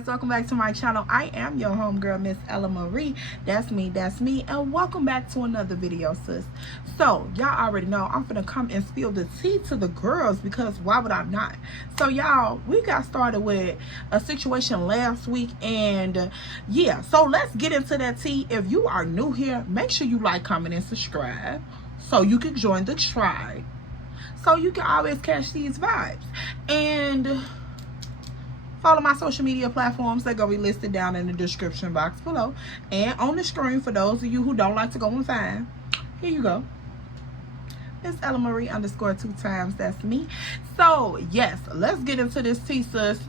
guys, welcome back to my channel. I am your homegirl, Miss Ella Marie. That's me, and welcome back to another video, sis. So y'all already know I'm gonna come and spill the tea to the girls, because why would I not? So y'all, we got started with a situation last week, and yeah, so let's get into that tea. If you are new here, make sure you like, comment, and subscribe so you can join the tribe, so you can always catch these vibes. And follow my social media platforms. They're going to be listed down in the description box below and on the screen for those of you who don't like to go and find. Here you go. Miss Ella Marie _ 2 times. That's me. So, yes, let's get into this tea, sis.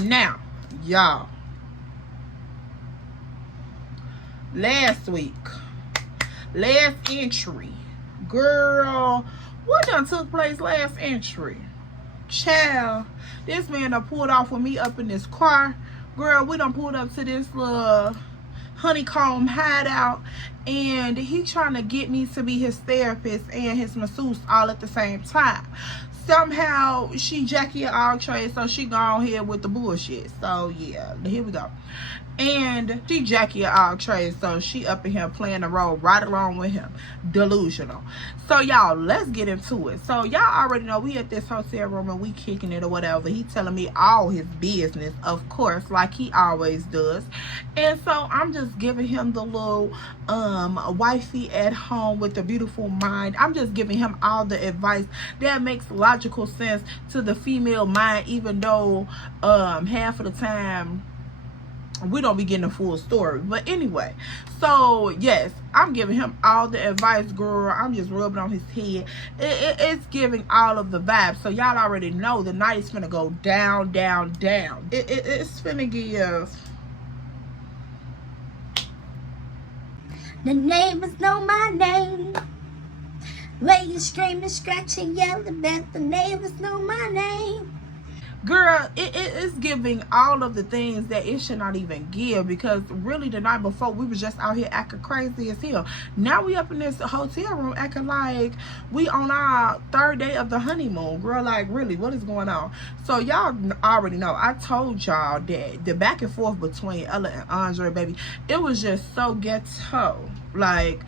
Now, y'all, last week, last entry, girl, what done took place last entry? Child, this man done pulled off with me up in this car. Girl, we done pulled up to this little honeycomb hideout, and he trying to get me to be his therapist and his masseuse all at the same time. Somehow she Jackie all trade, so she gone here with the bullshit. So yeah, here we go. And she Jackie all trade, so she up in here playing the role right along with him. Delusional. So y'all, let's get into it. So y'all already know we at this hotel room and we kicking it or whatever. He telling me all his business, of course, like he always does. And so I'm just giving him the little wifey at home with the beautiful mind. I'm just giving him all the advice that makes logical sense to the female mind, even though half of the time we don't be getting a full story. But anyway, so yes, I'm giving him all the advice, girl. I'm just rubbing on his head. It's giving all of the vibes. So y'all already know the night is finna go down, down, down. It's finna give. The neighbors know my name. Where you screaming, scratching, yelling, but the neighbors know my name. Girl, it is giving all of the things that it should not even give, because really the night before we was just out here acting crazy as hell. Now we up in this hotel room acting like we on our 3rd day of the honeymoon. Girl, like really, what is going on? So y'all already know, I told y'all that the back and forth between Ella and Andre, baby, it was just so ghetto. Like,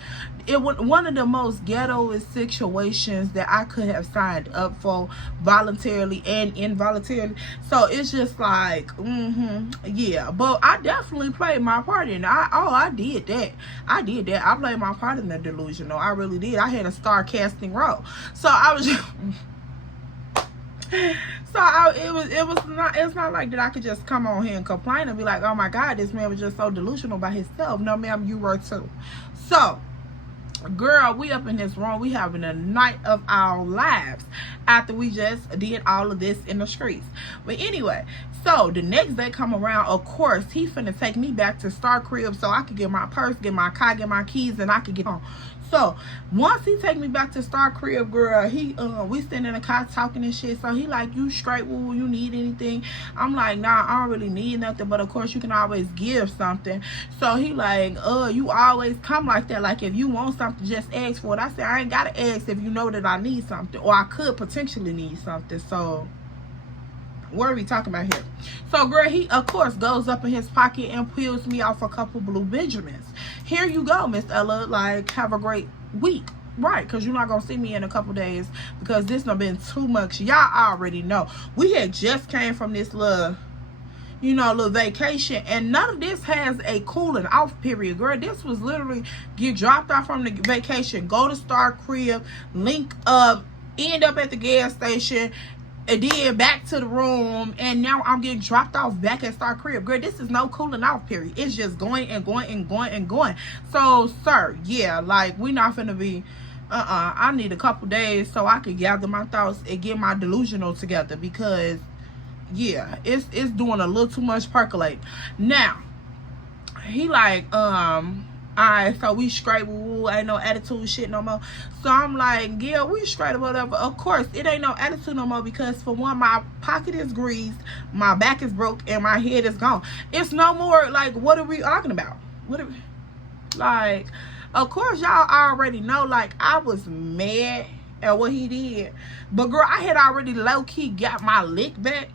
it was one of the most ghetto situations that I could have signed up for, voluntarily and involuntarily. So it's just like, yeah. But I definitely played my part in it. I did that. I played my part in the delusional. I really did. I had a star casting role. So I was just it's not like that I could just come on here and complain and be like, oh my God, this man was just so delusional by himself. No, ma'am, you were too. So girl, we up in this room, we having a night of our lives after we just did all of this in the streets. But anyway, so the next day come around, of course he finna take me back to Star Crib so I could get my purse, get my car, get my keys, and I could get home. So once he take me back to Star Crib, girl, he we sitting in the car talking and shit. So he like, you straight, woo, you need anything? I'm like, nah, I don't really need nothing, but of course you can always give something. So he like, you always come like that, like if you want something just ask for it. I said, I ain't gotta ask if you know that I need something, or I could potentially need something. So what are we talking about here? So girl, he of course goes up in his pocket and peels me off a couple blue Benjamins. Here you go, Miss Ella, like have a great week. Right, because you're not gonna see me in a couple days, because this done been too much. Y'all already know we had just came from this little, you know, little vacation, and none of this has a cooling off period. Girl, this was literally get dropped off from the vacation, go to Star Crib, link up, end up at the gas station, and then back to the room, and now I'm getting dropped off back at Star Crib. Girl, this is no cooling off period. It's just going and going and going and going. So sir, yeah, like we not finna be I need a couple days so I can gather my thoughts and get my delusional together, because yeah, it's doing a little too much percolate. Now he like, alright, so we straight, woo, ain't no attitude shit no more. So I'm like, yeah, we straight or whatever. Of course it ain't no attitude no more, because for one, my pocket is greased, my back is broke, and my head is gone. It's no more like, what are we talking about? What are we, like, of course y'all already know, like I was mad at what he did, but girl, I had already low-key got my lick back.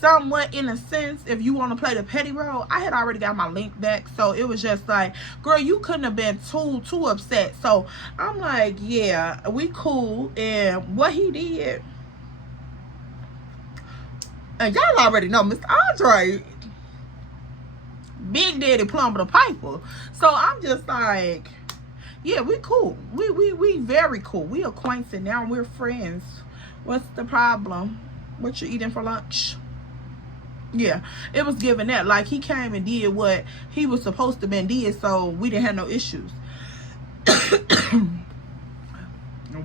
somewhat in a sense, if you want to play the petty role, I had already got my link back, so it was just like, girl, you couldn't have been too upset. So I'm like, yeah, we cool. And what he did, and y'all already know, Mr. Andre, Big Daddy Plumber the Piper. So I'm just like, yeah, we cool. We very cool. We acquainted now. We're friends. What's the problem? What you eating for lunch? Yeah, it was given that. Like, he came and did what he was supposed to been did, so we didn't have no issues.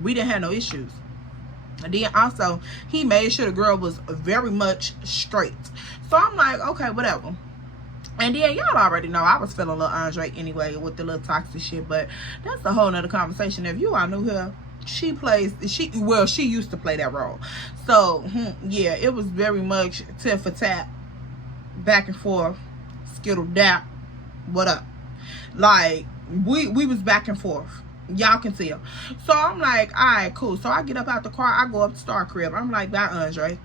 We didn't have no issues. And then also, he made sure the girl was very much straight. So I'm like, okay, whatever. And then y'all already know I was feeling a little Andre anyway with the little toxic shit, but that's a whole nother conversation. If you all knew her, she used to play that role. So yeah, it was very much tit for tat, back and forth, skittle dap, what up, like we was back and forth. Y'all can tell. So I'm like, all right, cool. So I get up out the car, I go up to Star Crib. I'm like, bye, Andre.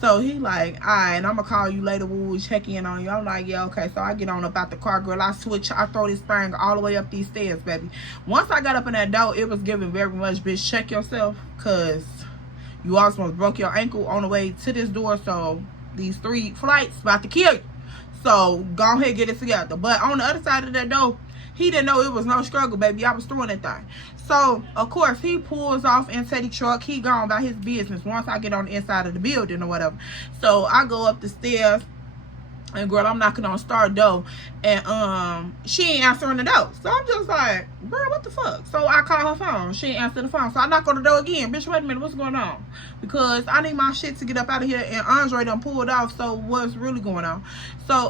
So he like, all right, and I'm gonna call you later. We'll check in on you. I'm like, yeah, okay. So I get on up out the car, girl. I switch. I throw this thing all the way up these stairs, baby. Once I got up in that door, it was giving very much, bitch, check yourself, cause you almost broke your ankle on the way to this door. So these 3 flights about to kill you. So go ahead and get it together. But on the other side of that door, he didn't know it was no struggle, baby. I was throwing that thing. So, of course, he pulls off into the truck. He gone about his business once I get on the inside of the building or whatever. So, I go up the stairs. And, girl, I'm knocking on Star door. And, she ain't answering the door. So, I'm just like, girl, what the fuck? So, I call her phone. She ain't answering the phone. So, I knock on the door again. Bitch, wait a minute. What's going on? Because I need my shit to get up out of here. And Andre done pulled off. So, what's really going on? So,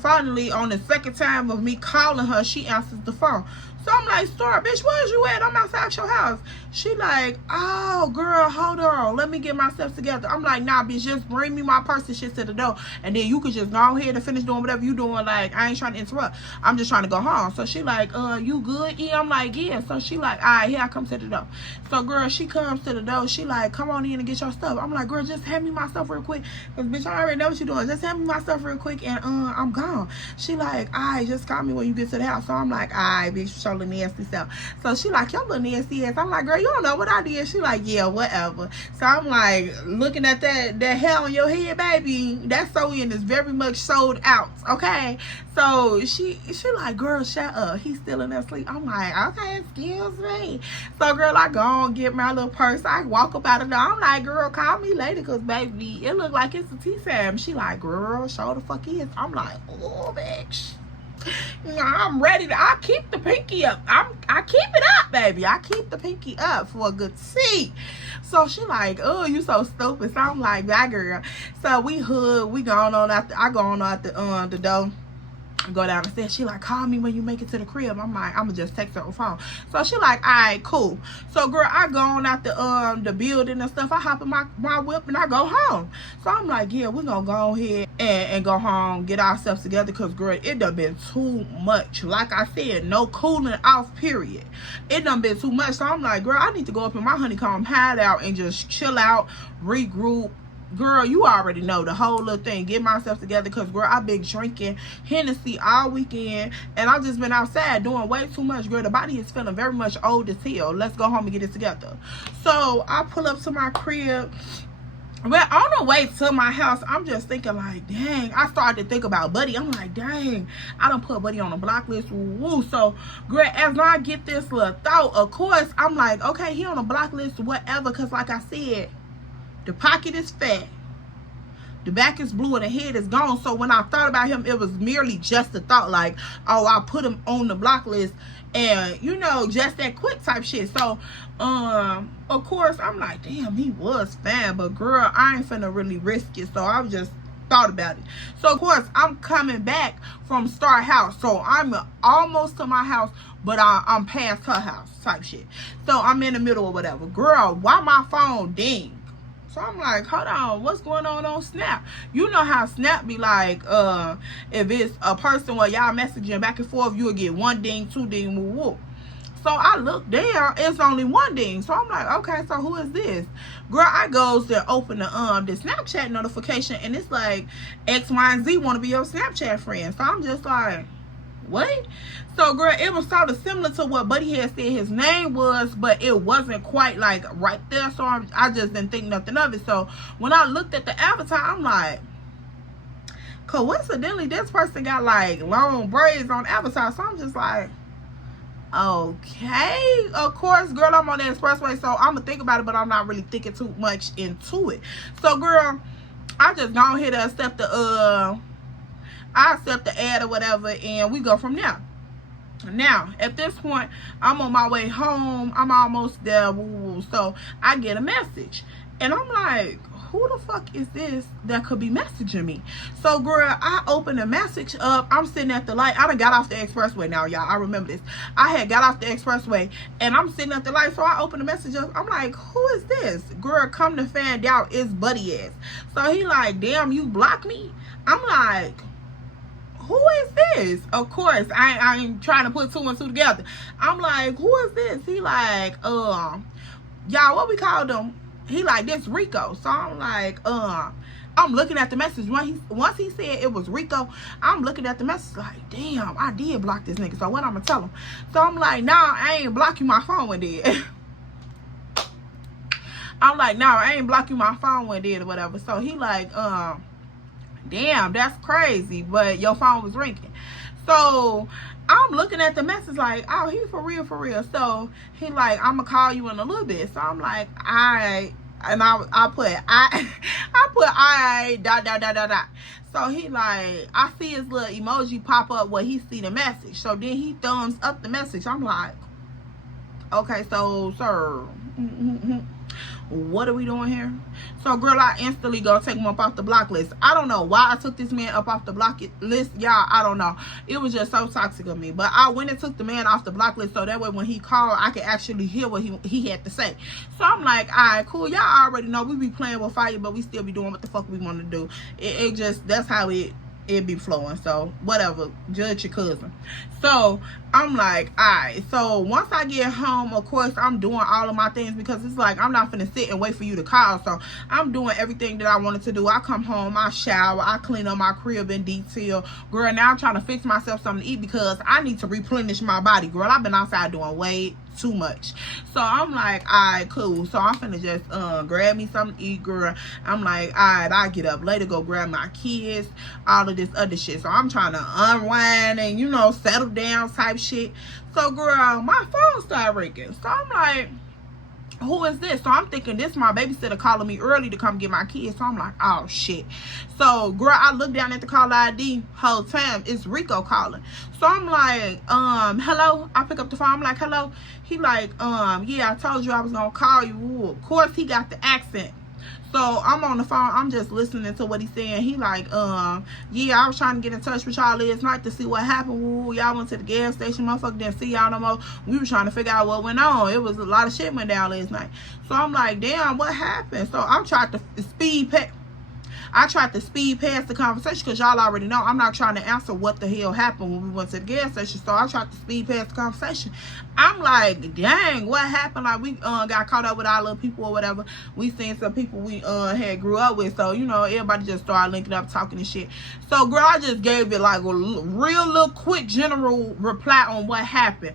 finally, on the second time of me calling her, she answers the phone. So I'm like, Star, bitch, where's you at? I'm outside your house. She like, oh, girl, hold on. Let me get myself together. I'm like, nah, bitch, just bring me my purse and shit to the door. And then you could just go ahead and finish doing whatever you doing. Like, I ain't trying to interrupt. I'm just trying to go home. So she like, you good, E? I'm like, yeah. So she like, all right, here I come to the door. So, girl, she comes to the door. She like, come on in and get your stuff. I'm like, girl, just hand me my stuff real quick. Because, bitch, I already know what you're doing. Just hand me my stuff real quick and I'm gone. She like, all right, just call me when you get to the house. So I'm like, all right, bitch, show the nasty stuff. So she like, your little nasty ass. I'm like, girl, you don't know what I did. She like, yeah, whatever. So I'm like, looking at that hair on your head, baby, that sew-in is very much sold out, okay? So she like, girl, shut up. He's still in there sleep. I'm like, okay, excuse me. So, girl, I go and get my little purse. I walk up out of there. I'm like, girl, call me later, because, baby, it look like it's a tea time. She like, girl, show the fuck is. I'm like, oh, bitch. I'm ready to, I keep the pinky up. I keep it up, baby. I keep the pinky up for a good tea. So she like, oh, you so stupid. So I'm like, bye, girl. So we hug. We going on out I go on out the door. Go down the stairs. She like, call me when you make it to the crib. I'm like, I'm gonna just text her on the phone. So she like, all right, cool. So, girl, I go on out the building and stuff. I hop in my whip and I go home. So I'm like, yeah, we're gonna go ahead and go home, get ourselves together, because, girl, it done been too much. Like I said, no cooling off, period. It done been too much. So I'm like, girl, I need to go up in my honeycomb hideout and just chill out, regroup. Girl, you already know the whole little thing. Get myself together, because, girl, I've been drinking Hennessy all weekend, and I've just been outside doing way too much. Girl, the body is feeling very much old as hell. Let's go home and get it together. So I pull up to my crib. But on the way to my house, I'm just thinking like, dang, I started to think about Buddy. I'm like, dang, I done put Buddy on a block list. Woo. So, girl, as I get this little thought, of course, I'm like, okay, he on a block list, whatever, because, like I said, the pocket is fat, the back is blue, and the head is gone. So when I thought about him, it was merely just a thought, like, oh, I'll put him on the block list, and, you know, just that quick type shit. So, of course, I'm like, damn, he was fine, but, girl, I ain't finna really risk it. So I just thought about it. So, of course, I'm coming back from Star house. So I'm almost to my house, but I'm past her house type shit. So I'm in the middle or whatever. Girl, why my phone ding? So I'm like, hold on, what's going on Snap? You know how Snap be like, if it's a person where y'all messaging back and forth, you'll get 1 ding, 2 ding, woo woo. So I look down, it's only one ding. So I'm like, okay, so who is this? Girl, I goes to open the Snapchat notification, and it's like X, Y, and Z want to be your Snapchat friend. So I'm just like, what? So girl, it was sort of similar to what Buddy had said his name was, but it wasn't quite like right there. So I just didn't think nothing of it. So when I looked at the avatar, I'm like, coincidentally, this person got like long braids on avatar. So I'm just like, okay, of course, girl, I'm on the expressway, so I'm gonna think about it, but I'm not really thinking too much into it. So girl, I just go ahead and accept the ad or whatever, and we go from there. Now at this point, I'm on my way home, I'm almost there. So I get a message, and I'm like, who the fuck is this that could be messaging me? So girl, I open the message up. I'm sitting at the light. I done got off the expressway now, y'all. I remember this. I had got off the expressway, and I'm sitting at the light. So I open the message up. I'm like, who is this? Girl, come to find out, it's Buddy ass. So he like, damn, you blocked me? I'm like, who is this? Of course, I ain't trying to put two and two together. I'm like, who is this? He like, y'all, what we called him? He like, this Rico. So I'm like, I'm looking at the message. Once he said it was Rico, I'm looking at the message like, damn, I did block this nigga. So what I'm gonna tell him? So I'm like, nah, I ain't block you my phone when did. I'm like, nah, I ain't block you my phone when did or whatever. So he like, damn, that's crazy, but your phone was ringing. So I'm looking at the message like, oh, he for real, for real. So he like, I'm gonna call you in a little bit. So I'm like, I put I ... So he like, I see his little emoji pop up where he see the message. So then he thumbs up the message. I'm like, okay, so sir, what are we doing here? So girl, I instantly go take him up off the block list. I don't know why I took this man up off the block list, y'all. I don't know. It was just so toxic of me. But I went and took the man off the block list so that way when he called, I could actually hear what he had to say. So I'm like, all right, cool. Y'all already know we be playing with fire, but we still be doing what the fuck we want to do. It just, that's how it be flowing. So whatever, judge your cousin. So I'm like, all right. So once I get home, of course, I'm doing all of my things because it's like, I'm not finna sit and wait for you to call. So I'm doing everything that I wanted to do. I come home, I shower, I clean up my crib in detail. Girl, now I'm trying to fix myself something to eat because I need to replenish my body. Girl, I've been outside doing way too much. So I'm like, all right, cool. So I'm finna just grab me something to eat, girl. I'm like, all right, I get up later, go grab my kids, all of this other shit. So I'm trying to unwind and, you know, settle down type shit. So girl, my phone started ringing. So I'm like, who is this? So I'm thinking this is my babysitter calling me early to come get my kids. So I'm like, oh shit. So girl, I look down at the call ID whole time, it's Rico calling. So I'm like, hello. I pick up the phone, I'm like, hello. He like, yeah, I told you I was gonna call you. Ooh, of course he got the accent. So I'm on the phone, I'm just listening to what he's saying. He like, yeah, I was trying to get in touch with y'all last night to see what happened. Ooh, y'all went to the gas station, motherfucker didn't see y'all no more. We were trying to figure out what went on. It was a lot of shit went down last night. So I'm like, damn, what happened? So I'm trying to speed past the conversation because y'all already know I'm not trying to answer what the hell happened when we went to the gas station. So I tried to speed past the conversation. I'm like, dang, what happened? Like, we got caught up with our little people or whatever. We seen some people we had grew up with. So, you know, everybody just started linking up, talking and shit. So, girl, I just gave it like a real little quick general reply on what happened.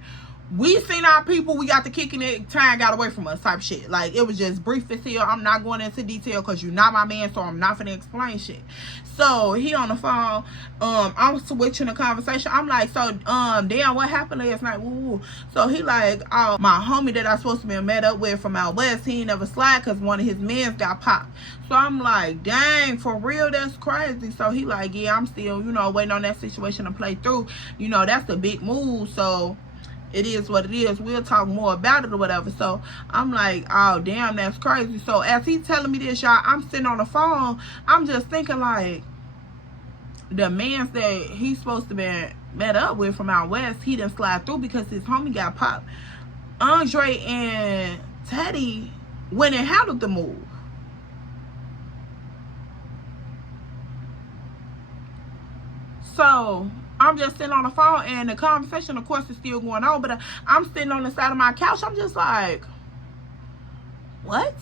We seen our people, we got the kicking it, time got away from us type shit. Like, it was just brief as hell. I'm not going into detail because you're not my man, so I'm not finna explain shit. So he on the phone, I'm switching the conversation. I'm like, so damn, what happened last night? Woo. So he like, oh, my homie that I supposed to be met up with from out west, he ain't never slide because one of his men got popped. So I'm like, dang, for real, that's crazy. So he like, yeah, I'm still, you know, waiting on that situation to play through. You know, that's a big move, so it is what it is. We'll talk more about it or whatever. So I'm like, oh damn, that's crazy. So as he's telling me this, y'all, I'm sitting on the phone, I'm just thinking like, the mans that he's supposed to be met up with from out west, he didn't slide through because his homie got popped. Andre and Teddy went and handled the move. So I'm just sitting on the phone, and the conversation, of course, is still going on, but I'm sitting on the side of my couch. I'm just like, what?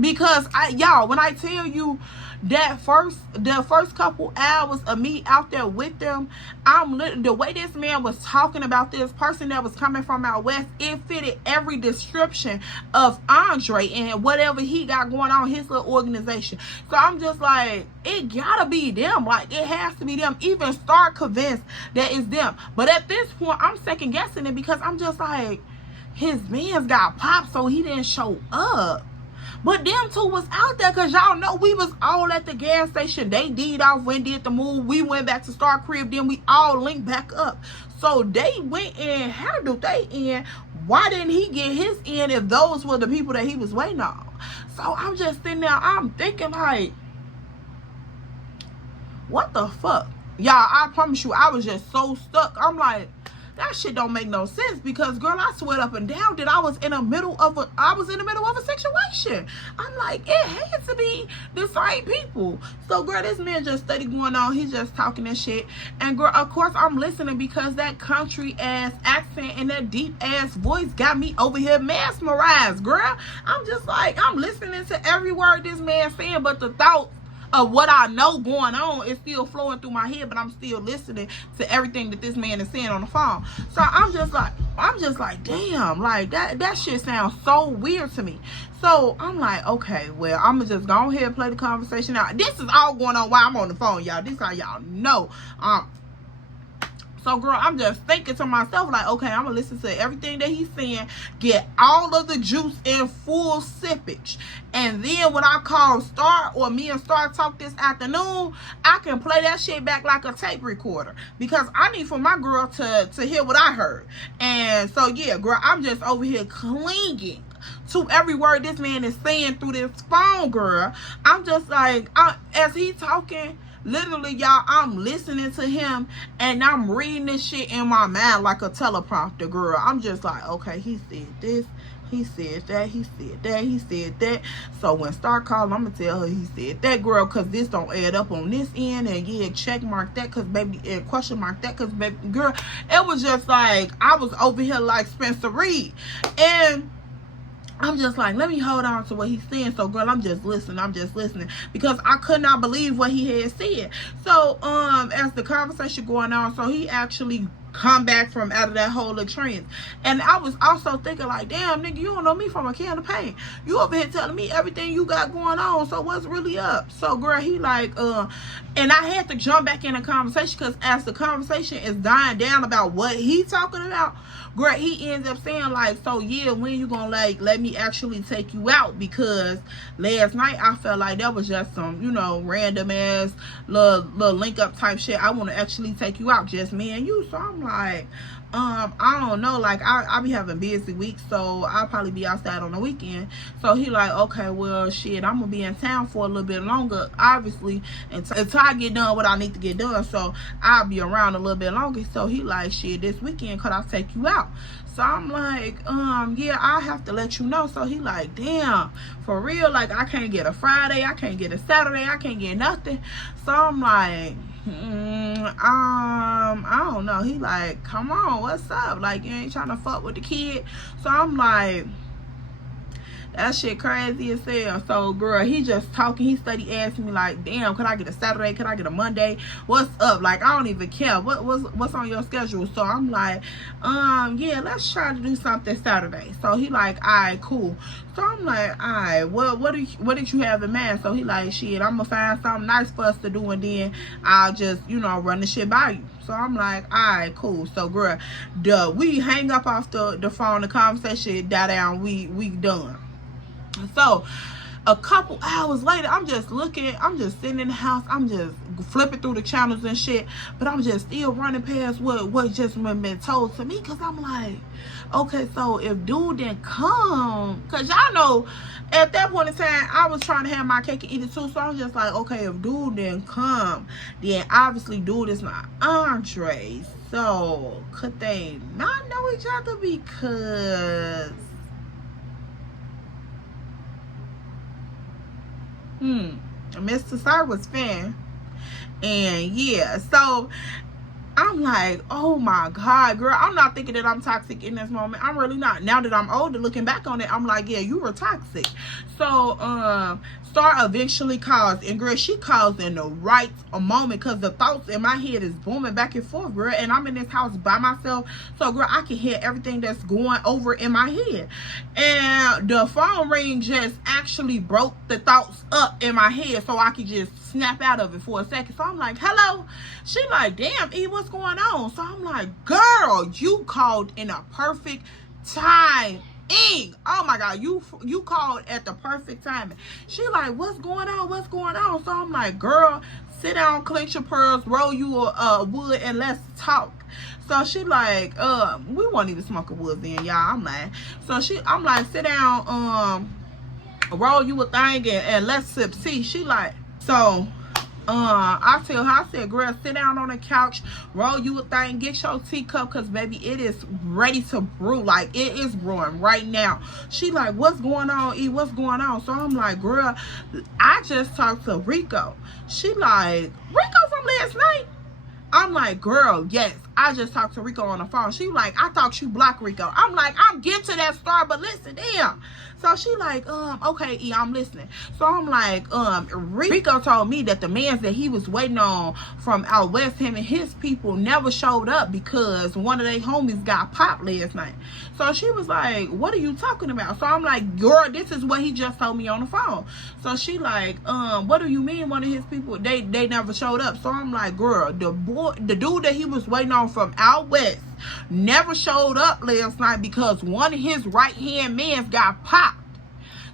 Because y'all, when I tell you that the first couple hours of me out there with them, the way this man was talking about this person that was coming from out west, it fitted every description of Andre and whatever he got going on, his little organization. So I'm just like, it gotta be them. Like, it has to be them. Even start convinced that it's them. But at this point, I'm second guessing it, because I'm just like, his man's got popped, so he didn't show up. But them two was out there, because y'all know we was all at the gas station. They did off, when did the move. We went back to Star Crib. Then we all linked back up. So they went in, handled they in. Why didn't he get his in if those were the people that he was waiting on? So I'm just sitting there. I'm thinking like, what the fuck? Y'all, I promise you, I was just so stuck. I'm like, that shit don't make no sense, because girl, I swear up and down that I was in the middle of a situation. I'm like, it had to be the same people. So girl, this man just steady going on. He's just talking and shit. And girl, of course I'm listening, because that country ass accent and that deep ass voice got me over here mesmerized, girl. I'm just like, I'm listening to every word this man's saying, but the thought of what I know going on is still flowing through my head, but I'm still listening to everything that this man is saying on the phone. So I'm just like, damn, like that shit sounds so weird to me. So I'm like, okay, well, I'm gonna just go ahead and play the conversation out. This is all going on while I'm on the phone, y'all. This how y'all know. So girl, I'm just thinking to myself, like, okay, I'm gonna listen to everything that he's saying, get all of the juice in full sippage, and then when I call Star, or me and Star talk this afternoon, I can play that shit back like a tape recorder, because I need for my girl to hear what I heard. And so yeah, girl, I'm just over here clinging to every word this man is saying through this phone, girl. I'm just like, as he talking, literally, y'all, I'm listening to him and I'm reading this shit in my mind like a teleprompter, girl. I'm just like, okay, he said this, he said that, he said that, he said that. So when Star calling, I'm gonna tell her he said that, girl, because this don't add up on this end. And yeah, check mark that, because baby, question mark that, because baby, girl, it was just like, I was over here like Spencer Reed. And I'm just like, let me hold on to what he's saying. So girl, I'm just listening, because I could not believe what he had said. So as the conversation going on, so he actually come back from out of that whole little trance. And I was also thinking like, damn, nigga, you don't know me from a can of paint. You over here telling me everything you got going on, so what's really up? So girl, he like, and I had to jump back in the conversation, because as the conversation is dying down about what he talking about, girl, he ends up saying like, so yeah, when you gonna like let me actually take you out? Because last night I felt like that was just some, you know, random ass little link up type shit. I want to actually take you out, just me and you. So I'm like, I don't know, like I be having busy weeks, so I'll probably be outside on the weekend. So he like, okay, well shit, I'm gonna be in town for a little bit longer, obviously, until I get done what I need to get done. So I'll be around a little bit longer. So he like, shit, this weekend could I take you out? So I'm like, yeah, I have to let you know. So he like, damn, for real, like I can't get a Friday, I can't get a Saturday, I can't get nothing. So I'm like, I don't know. He like, come on, what's up? Like, you ain't trying to fuck with the kid? So I'm like, that shit crazy as hell. So girl, he just talking, he steady asking me like, damn, could I get a Saturday, could I get a Monday, what's up? Like, I don't even care what's on your schedule. So I'm like, yeah, let's try to do something Saturday. So he like, all right, cool. So I'm like, all right, well, what did you have in mind? So he like, shit, I'm gonna find something nice for us to do, and then I'll just, you know, run the shit by you. So I'm like, all right, cool. So girl, we hang up off the phone, the conversation die down, we done. So a couple hours later, I'm just sitting in the house, I'm just flipping through the channels and shit, but I'm just still running past what just been told to me, because I'm like, okay, so if dude didn't come, because y'all know at that point in time I was trying to have my cake and eat it too. So I was just like, okay, if dude didn't come, then obviously dude is not Andre. So could they not know each other? Because Mr. Sir was fan. And yeah, so I'm like, oh my God, girl, I'm not thinking that I'm toxic in this moment. I'm really not. Now that I'm older, looking back on it, I'm like, yeah, you were toxic. So, Star eventually calls, and girl, she calls in the right moment, because the thoughts in my head is booming back and forth, girl, and I'm in this house by myself. So, girl, I can hear everything that's going over in my head. And the phone ring just actually broke the thoughts up in my head, so I could just snap out of it for a second. So I'm like, hello. She like, damn, E, what's going on? So I'm like, girl, you called in a perfect time. Oh my God, you called at the perfect timing. She like, what's going on? What's going on? So I'm like, girl, sit down, clench your pearls, roll you a wood, and let's talk. So she like, we won't even smoke a wood then, y'all. I'm like, I'm like, sit down, roll you a thing, and let's sip tea. She like, so I tell her, I said, girl, sit down on the couch, roll you a thing, get your teacup, because baby, it is ready to brew. Like, it is brewing right now. She like, what's going on, E? What's going on? So I'm like, girl, I just talked to Rico. She like, Rico from last night? I'm like, girl, yes, I just talked to Rico on the phone. She like, I thought you blocked Rico. I'm like, I'm getting to that Star, but listen, damn. So she like, okay, E, I'm listening. So I'm like, Rico told me that the man that he was waiting on from out west, him and his people, never showed up because one of their homies got popped last night. So she was like, what are you talking about? So I'm like, girl, this is what he just told me on the phone. So she like, what do you mean one of his people, they never showed up? So I'm like, girl, the dude that he was waiting on from out west never showed up last night because one of his right-hand men got popped.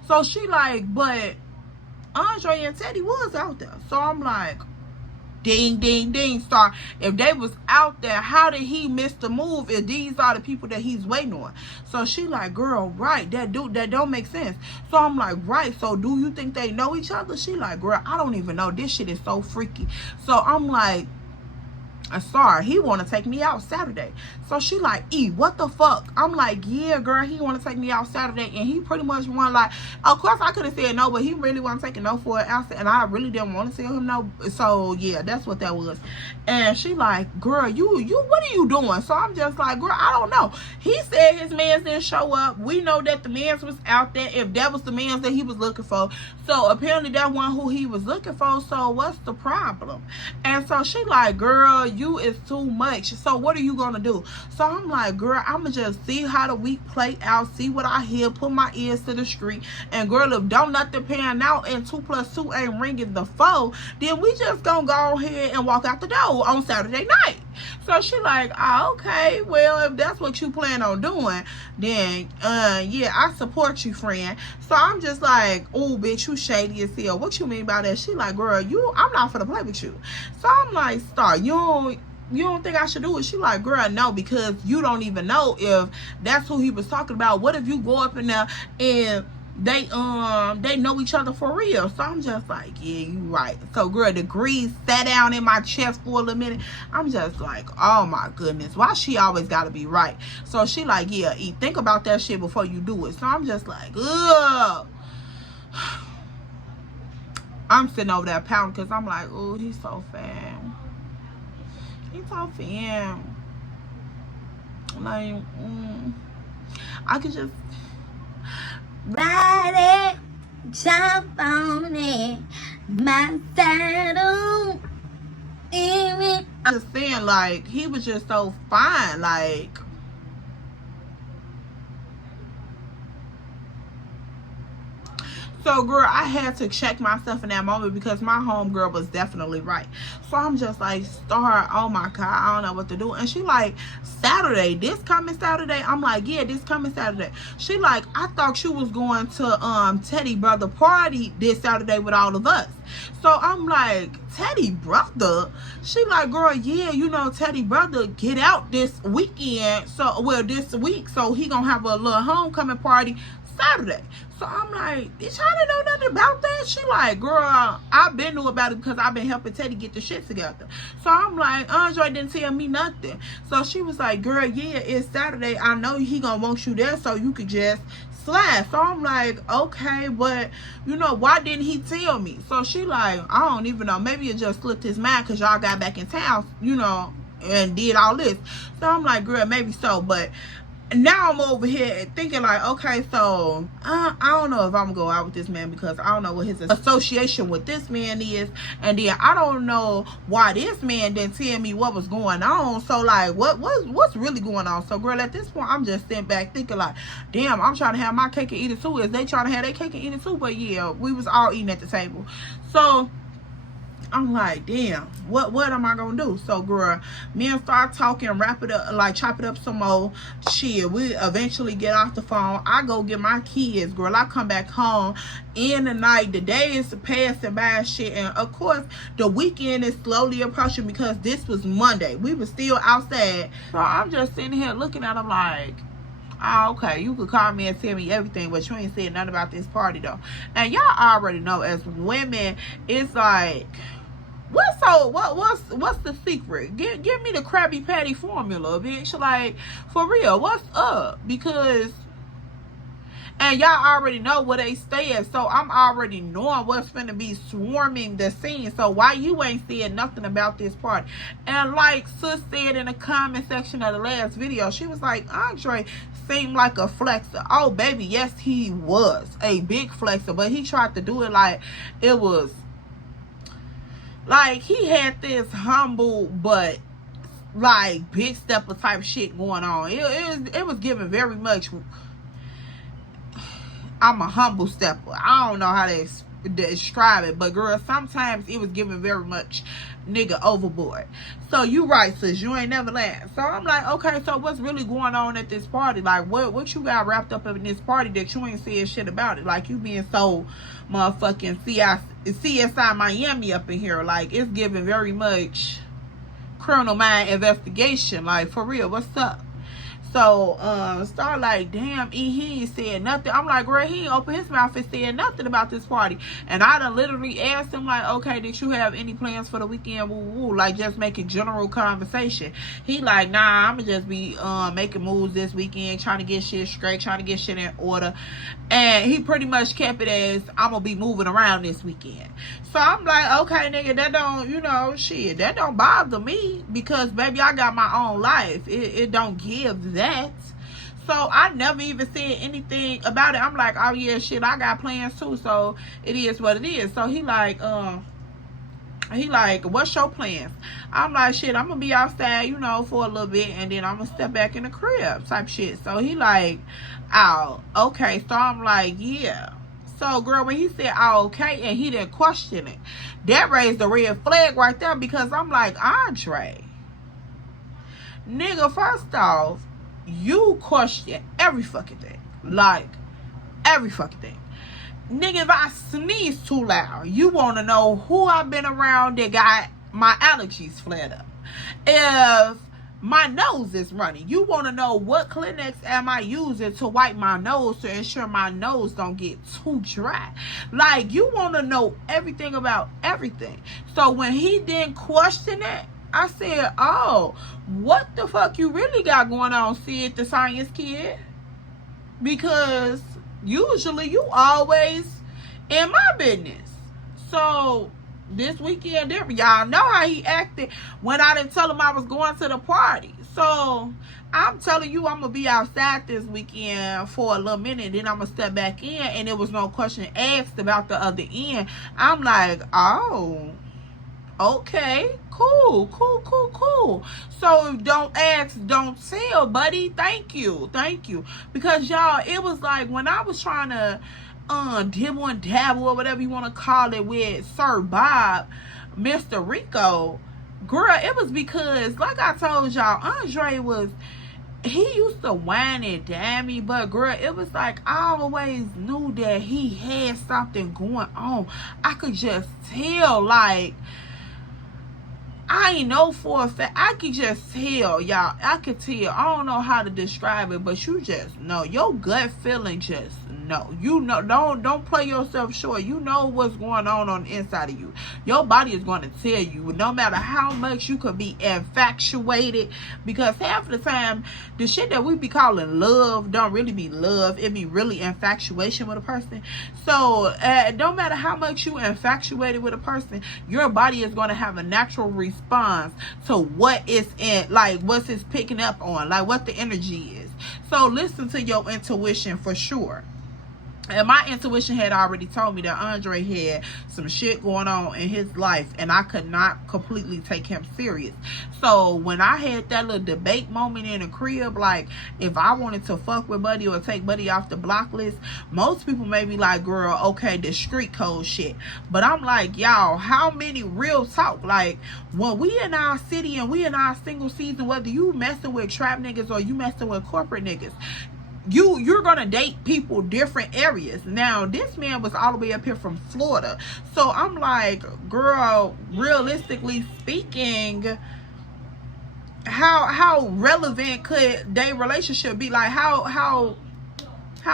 So she like, but Andre and Teddy was out there. So I'm like, ding, ding, ding, Star. If they was out there, how did he miss the move if these are the people that he's waiting on? So she like, girl, right, that don't make sense. So I'm like, right, so do you think they know each other? She like, girl, I don't even know. This shit is so freaky. So I'm like, Star, he want to take me out Saturday. So she like, E, what the fuck? I'm like, yeah, girl, he want to take me out Saturday. And he pretty much want, like, of course I could have said no, but he really want to take a no for an answer, and I really didn't want to tell him no. So yeah, that's what that was. And she like, girl, you what are you doing? So I'm just like, girl, I don't know. He said his mans didn't show up. We know that the mans was out there, if that was the mans that he was looking for. So apparently that wasn't who he was looking for. So what's the problem? And so she like, girl, you is too much. So what are you gonna do? So I'm like, girl, I'ma just see how the week play out, see what I hear, put my ears to the street, and girl, if don't nothing pan out and 2 + 2 ain't ringing the 4, then we just gonna go ahead and walk out the door on Saturday night. So she like, oh, okay, well, if that's what you plan on doing, then yeah, I support you, friend. So I'm just like, oh, bitch, you shady as hell. What you mean by that? She like, girl, I'm not finna play with you. So I'm like, Star, you don't think I should do it? She like, girl, no, because you don't even know if that's who he was talking about. What if you go up in there and they know each other for real? So I'm just like, yeah, you right. So girl, the grease sat down in my chest for a little minute. I'm just like, oh my goodness, why she always gotta be right? So she like, yeah, E, think about that shit before you do it. So I'm just like, ugh. I'm sitting over there pounding because I'm like, oh, he's so fat. He's so fat. Like, I could just ride it, jump on it, my saddle. I'm just saying, like, he was just so fine, like. So, girl, I had to check myself in that moment because my homegirl was definitely right. So, I'm just like, Star, oh my God, I don't know what to do. And she like, Saturday, this coming Saturday? I'm like, yeah, this coming Saturday. She like, I thought you was going to Teddy brother party this Saturday with all of us. So, I'm like, Teddy brother? She like, girl, yeah, you know, Teddy brother get out this weekend. So, well, this week. So, he gonna have a little homecoming party Saturday. So I'm like, bitch, I didn't know nothing about that. She like, girl, I've been knew about it because I've been helping Teddy get the shit together. So I'm like, Andre didn't tell me nothing. So she was like, girl, yeah, it's Saturday. I know he gonna want you there so you could just slide. So I'm like, okay, but you know, why didn't he tell me? So she like, I don't even know. Maybe it just slipped his mind because y'all got back in town, you know, and did all this. So I'm like, girl, maybe so. But now I'm over here thinking like, okay, so I don't know if I'm gonna go out with this man, because I don't know what his association with this man is, and then I don't know why this man didn't tell me what was going on. So like, what's really going on? So girl, at this point, I'm just sitting back thinking like, damn, I'm trying to have my cake and eat it too. Is they trying to have their cake and eat it too? But yeah, we was all eating at the table. So I'm like, damn, what am I gonna do? So girl, me and start talking, wrap it up, like chop it up some more. Shit, we eventually get off the phone. I go get my kids, girl. I come back home in the night. The day is passing by and shit, and of course the weekend is slowly approaching, because this was Monday. We were still outside. So I'm just sitting here looking at him like, oh, okay, you could call me and tell me everything, but you ain't said nothing about this party though. And y'all already know, as women, it's like, what's the secret? Give me the Krabby Patty formula, bitch. Like, for real, what's up? Because, and y'all already know where they stay at, so I'm already knowing what's finna be swarming the scene. So why you ain't saying nothing about this party? And like sis said in the comment section of the last video, she was like, Andre seemed like a flexer. Oh baby, yes, he was a big flexer, but he tried to do it like it was like he had this humble but like big stepper type shit going on. It was giving very much, I'm a humble stepper. I don't know how to describe it, but girl, sometimes it was giving very much nigga overboard. So you right, sis, you ain't never laughed. So I'm like, okay, so what's really going on at this party? Like, what you got wrapped up in this party that you ain't saying shit about it? Like, you being so motherfucking CSI Miami up in here. Like, it's giving very much criminal mind investigation. Like, for real, what's up? So start like, damn, he ain't said nothing. I'm like, girl, he ain't open his mouth and said nothing about this party. And I done literally asked him like, okay, did you have any plans for the weekend? Woo woo, like just making general conversation. He like, nah, I'ma just be making moves this weekend, trying to get shit straight, trying to get shit in order. And he pretty much kept it as, I'm gonna be moving around this weekend. So I'm like, okay, nigga, that don't, you know, shit, that don't bother me, because baby, I got my own life. It don't give that. So I never even said anything about it. I'm like, oh yeah, shit, I got plans too, so it is what it is. So he like, what's your plans? I'm like, shit, I'm gonna be outside, you know, for a little bit, and then I'm gonna step back in the crib type shit. So he like, oh, okay. So I'm like, yeah. So girl, when he said, oh, okay, and he didn't question it, that raised the red flag right there, because I'm like, Andre, nigga, first off, you question every fucking thing. Like, every fucking thing. Nigga, if I sneeze too loud, you want to know who I've been around that got my allergies flared up. If my nose is running, you want to know what Kleenex am I using to wipe my nose to ensure my nose don't get too dry. Like, you want to know everything about everything. So when he didn't question it, I said, oh, what the fuck you really got going on, Sid the science kid? Because usually you always in my business. So this weekend, y'all know how he acted when I didn't tell him I was going to the party. So I'm telling you, I'm going to be outside this weekend for a little minute, then I'm going to step back in, and there was no question asked about the other end. I'm like, oh, okay, cool. So don't ask, don't tell, buddy. Thank you. Because y'all, it was like when I was trying to dibble and dabble, or whatever you want to call it, with Sir Bob, Mr. Rico, girl, it was because, like I told y'all, Andre was, he used to whine and dime me, but girl, it was like I always knew that he had something going on. I could just tell, like, I ain't know for a fact. I could just tell, y'all. I could tell. I don't know how to describe it, but you just know. Your gut feeling just know. You know. Don't play yourself short. You know what's going on the inside of you. Your body is going to tell you, no matter how much you could be infatuated, because half the time the shit that we be calling love don't really be love. It be really infatuation with a person. So no matter how much you infatuated with a person, your body is going to have a natural response responds to what is in, like, what's it's picking up on, like what the energy is. So listen to your intuition for sure. And my intuition had already told me that Andre had some shit going on in his life, and I could not completely take him serious. So when I had that little debate moment in the crib, like if I wanted to fuck with Buddy or take Buddy off the block list, most people may be like, girl, okay, the street code shit. But I'm like, y'all, how many real talk? Like when we in our city and we in our single season, whether you messing with trap niggas or you messing with corporate niggas, you're gonna date people different areas. Now this man was all the way up here from Florida, so I'm like, girl, realistically speaking, how relevant could their relationship be? Like how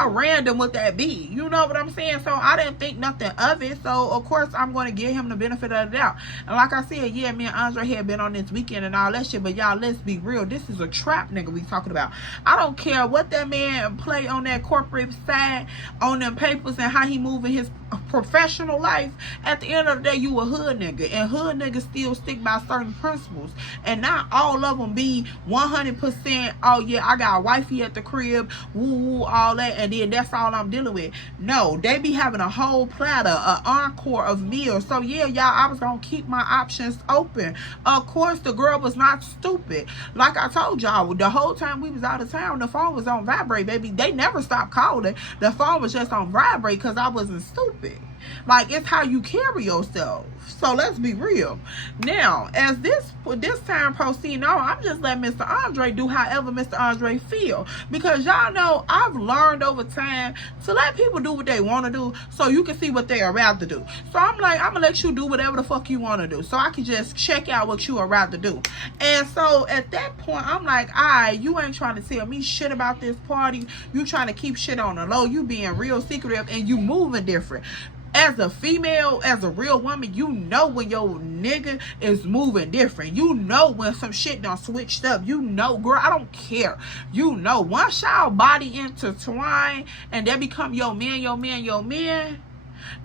random would that be? You know what I'm saying? So I didn't think nothing of it. So of course I'm going to give him the benefit of the doubt. And like I said, yeah, me and Andre had been on this weekend and all that shit. But y'all, let's be real. This is a trap nigga we talking about. I don't care what that man play on that corporate side, on them papers, and how he moving his professional life. At the end of the day, you a hood nigga, and hood niggas still stick by certain principles, and not all of them be 100%. Oh yeah, I got a wifey at the crib, woo woo, all that, and then that's all I'm dealing with. No, they be having a whole platter, an encore of meals. So yeah, y'all, I was gonna keep my options open. Of course, the girl was not stupid. Like I told y'all, the whole time we was out of town, the phone was on vibrate, baby. They never stopped calling. The phone was just on vibrate because I wasn't stupid. Like, it's how you carry yourself. So let's be real. Now, as this time proceeding on, I'm just letting Mr. Andre do however Mr. Andre feel, because y'all know I've learned over time to let people do what they want to do, so you can see what they are rather do. So I'm like, I'm gonna let you do whatever the fuck you want to do, so I can just check out what you are rather do. And so at that point, I'm like, you ain't trying to tell me shit about this party. You trying to keep shit on the low. You being real secretive, and you moving different. As a female, as a real woman, you know when your nigga is moving different. You know when some shit done switched up. You know, girl, I don't care. You know, once y'all body intertwine and they become your man,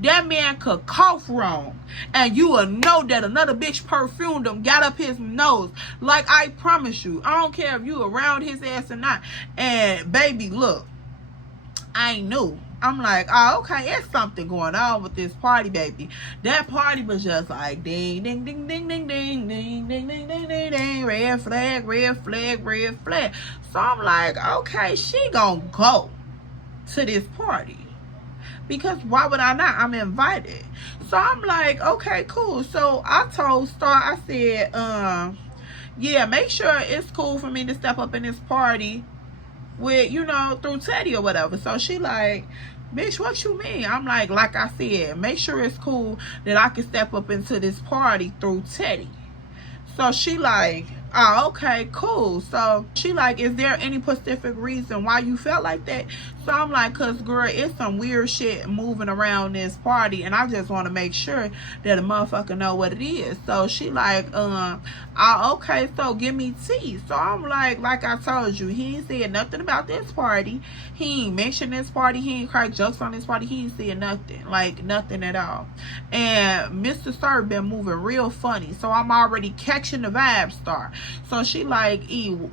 that man could cough wrong, and you will know that another bitch perfumed him, got up his nose. Like, I promise you, I don't care if you around his ass or not. And baby, look, I knew. I'm like, oh, okay, it's something going on with this party, baby. That party was just like ding, ding, ding, ding, ding, ding, ding, ding, ding, ding, ding, ding, red flag, red flag, red flag. So I'm like, okay, she gonna go to this party, because why would I not? I'm invited. So I'm like, okay, cool. So I told Star, I said, yeah, make sure it's cool for me to step up in this party with, you know, through Teddy or whatever. So she like, bitch, what you mean? I'm like I said, make sure it's cool that I can step up into this party through Teddy. So she like, oh, okay, cool. So she like, is there any specific reason why you felt like that? So I'm like, cause girl, it's some weird shit moving around this party, and I just want to make sure that a motherfucker know what it is. So she like, oh, okay, so give me tea. So I'm like I told you, he ain't said nothing about this party. He ain't mentioned this party. He ain't cracked jokes on this party. He ain't said nothing, like nothing at all. And Mr. Sir been moving real funny, so I'm already catching the vibe, Star. So she like,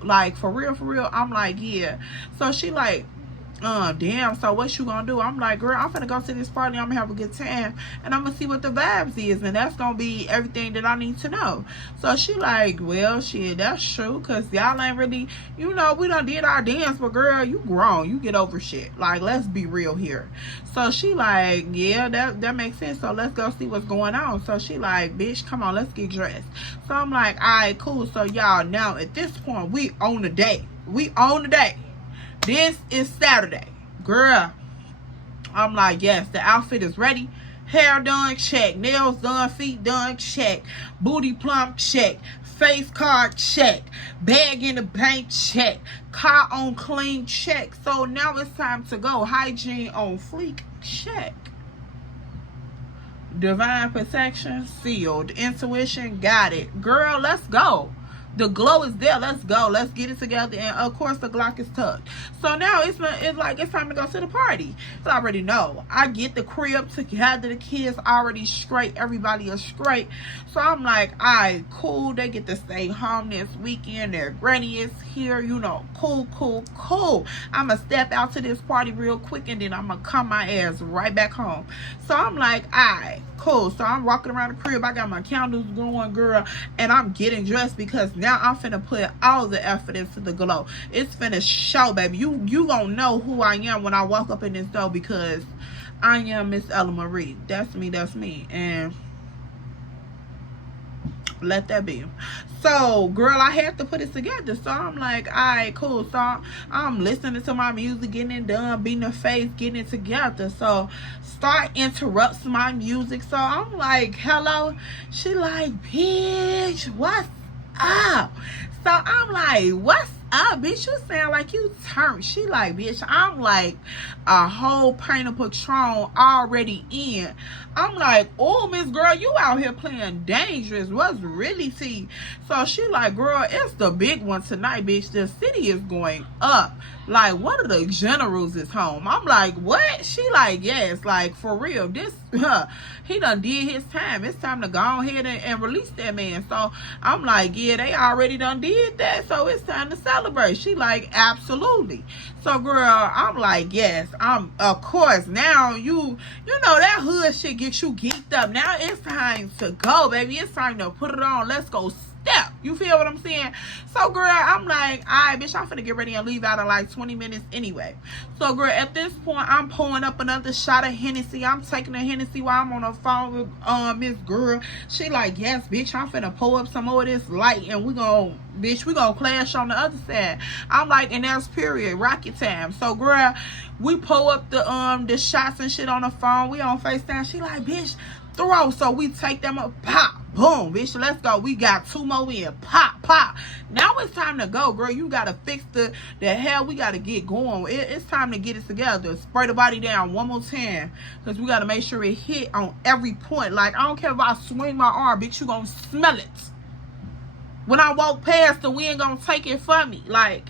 like for real, I'm like, yeah. So she like, damn, so what you gonna do? I'm like, girl, I'm finna go to this party, I'm gonna have a good time, and I'm gonna see what the vibes is, and that's gonna be everything that I need to know. So she like, well, shit, that's true, cause y'all ain't really, you know, we done did our dance, but girl, you grown, you get over shit. Like, let's be real here. So she like, yeah, that makes sense, so let's go see what's going on. So she like, bitch, come on, let's get dressed. So I'm like, alright, cool. So y'all, now at this point, we on the day. This is Saturday. Girl, I'm like, yes, the outfit is ready. Hair done, check. Nails done, feet done, check. Booty plump, check. Face card, check. Bag in the bank, check. Car on clean, check. So now it's time to go. Hygiene on fleek, check. Divine protection, sealed. Intuition, got it. Girl, let's go. The glow is there. Let's go. Let's get it together. And of course the Glock is tucked. So now it's like it's time to go to the party. So I already know. I get the crib together. The kids already straight. Everybody is straight. So I'm like, alright, cool. They get to stay home this weekend. Their granny is here. You know, cool, cool, cool. I'ma step out to this party real quick and then I'ma come my ass right back home. So I'm like, alright, cool. So I'm walking around the crib. I got my candles going, girl, and I'm getting dressed because now I'm finna put all the effort into the glow. It's finna show, baby. You gonna know who I am when I walk up in this door because I am Miss Ella Marie. That's me. And let that be. So girl, I had to put it together. So I'm like, alright, cool. So I'm listening to my music, getting it done, beating the face, getting it together. So start interrupts my music. So I'm like, hello. She like, bitch, what's up? So I'm like, what's up, bitch? You sound like you turned. She like, bitch, I'm like a whole pint of Patron already in. I'm like, oh, Miss Girl, you out here playing dangerous. What's really tea? So she like, girl, it's the big one tonight, bitch. The city is going up. Like, one of the generals is home. I'm like, what? She like, yes, like, for real. This, he done did his time. It's time to go ahead and release that man. So I'm like, yeah, they already done did that. So it's time to celebrate. She like, absolutely. So girl, I'm like, yes, of course, now you know that hood shit gets you geeked up. Now it's time to go, baby. It's time to put it on. Let's go step. You feel what I'm saying? So girl, I'm like, alright, bitch, I'm finna get ready and leave out in like 20 minutes anyway. So girl, at this point, I'm pulling up another shot of Hennessy. I'm taking a Hennessy while I'm on the phone with Miss Girl. She like, yes, bitch, I'm finna pull up some more of this light and we gonna clash on the other side. I'm like, and that's period, rocket time. So girl, we pull up the shots and shit on the phone. We on FaceTime. She like, bitch, throw. So we take them up, pop, boom, bitch, let's go. We got 2 more in, pop, pop. Now it's time to go, girl. You gotta fix the hell. We gotta get going. It's time to get it together. Spray the body down one more time because we gotta make sure it hit on every point. Like, I don't care if I swing my arm, bitch, you gonna smell it. When I walk past, the wind gonna take it for me. Like,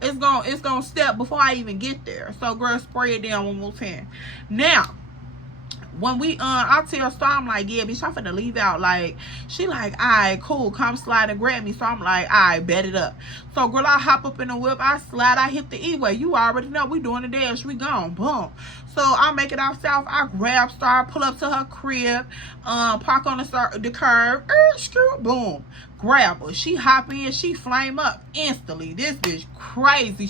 it's gonna step before I even get there. So girl, spray it down one more time. Now when we I tell Star, I'm like, yeah, bitch, I'm finna leave out. Like, she like, alright, cool, come slide and grab me. So I'm like, alright, bet it up. So girl, I hop up in the whip, I slide, I hit the E-way. You already know we doing the dash, we gone, boom. So I make it out south, I grab Star, pull up to her crib, park on the curb, boom, grab her. She hop in, she flame up instantly. This bitch crazy.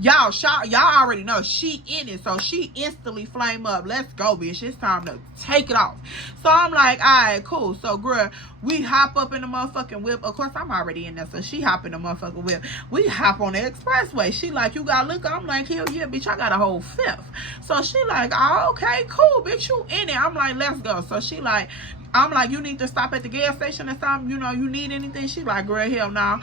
Y'all already know she in it, so she instantly flame up. Let's go, bitch. It's time to take it off. So I'm like, alright, cool. So girl, we hop up in the motherfucking whip. Of course, I'm already in there, so she hop in the motherfucking whip. We hop on the expressway. She like, you got liquor? I'm like, hell yeah, bitch, I got a whole 5th. So she like, oh, okay, cool, bitch, you in it. I'm like, let's go. So she like, I'm like, you need to stop at the gas station or something, you know, you need anything? She like, girl, hell no.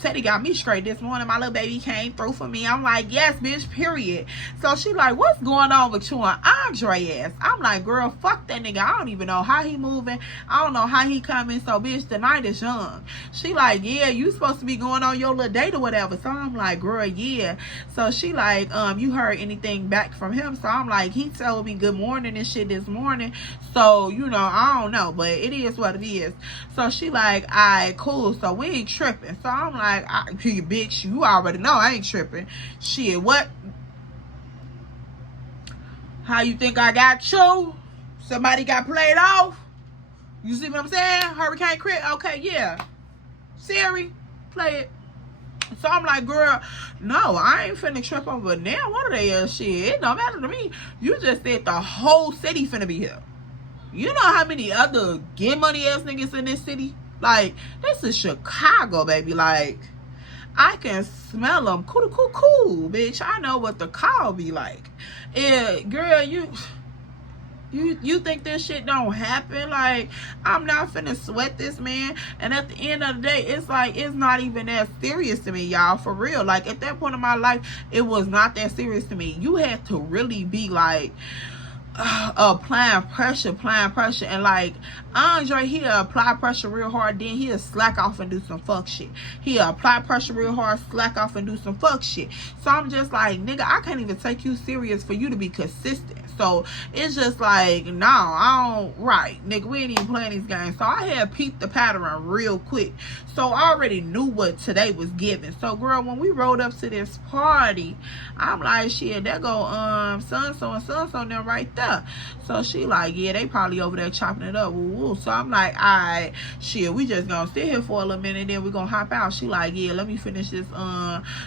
Teddy got me straight this morning. My little baby came through for me. I'm like, yes, bitch, period. So she like, what's going on with you and Andre ass? I'm like, girl, fuck that nigga. I don't even know how he moving. I don't know how he coming. So bitch, the night is young. She like, yeah, you supposed to be going on your little date or whatever. So I'm like, girl, yeah. So she like, you heard anything back from him? So I'm like, he told me good morning and shit this morning. So, you know, I don't know, but it is what it is. So she like, alright, cool. So we ain't tripping. So I'm like, bitch, you already know I ain't tripping. Shit, what? How you think I got you? Somebody got played off? You see what I'm saying? Hurricane Crit? Okay, yeah. Siri, play it. So I'm like, girl, no, I ain't finna trip over now. What are they? Shit, it don't matter to me. You just said the whole city finna be here. You know how many other get money ass niggas in this city? Like, this is Chicago, baby. Like, I can smell them. Cool, bitch. I know what the call be like. Yeah, girl, you think this shit don't happen? Like, I'm not finna sweat this man. And at the end of the day, it's like, it's not even that serious to me, y'all, for real. Like, at that point in my life, it was not that serious to me. You had to really be like, applying pressure, and like Andre, he'll apply pressure real hard, then he'll slack off and do some fuck shit. He'll apply pressure real hard, slack off and do some fuck shit. So I'm just like, nigga, I can't even take you serious for you to be consistent. So it's just like, no, I don't, right, nigga, we ain't even playing these games. So I had peeped the pattern real quick. So I already knew what today was giving. So girl, when we rolled up to this party, I'm like, shit, there go so-and-so and so-and-so there right there. So she like, yeah, they probably over there chopping it up. Woo-woo. So I'm like, alright, shit, we just gonna sit here for a little minute, then we gonna hop out. She like, yeah, let me finish this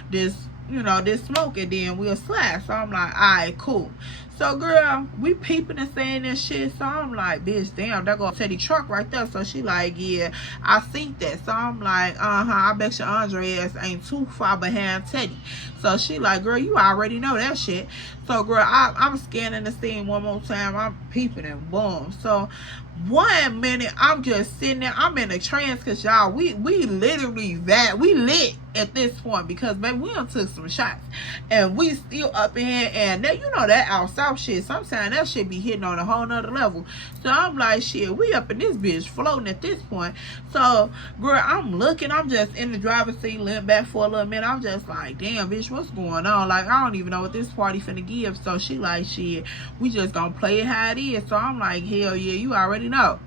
this smoke, and then we'll slash. So I'm like, alright, cool. So girl, we peeping and saying this shit. So I'm like, bitch, damn, there go Teddy truck right there. So she like, yeah, I seen that. So I'm like, I bet your Andre ass ain't too far behind Teddy. So she like, girl, you already know that shit. So girl, I'm scanning the scene one more time. I'm peeping and boom. So 1 minute I'm just sitting there, I'm in a trance, because y'all, we literally we lit at this point, because baby, we done took some shots and we still up in here. And that, you know, that out south shit, sometimes that shit be hitting on a whole nother level. So I'm like, shit, we up in this bitch floating at this point. So girl, I'm looking, I'm just in the driver's seat, laying back for a little minute. I'm just like, damn bitch, what's going on? Like, I don't even know what this party finna give. So she like, shit, we just gonna play it how it is. So I'm like, hell yeah, you already know.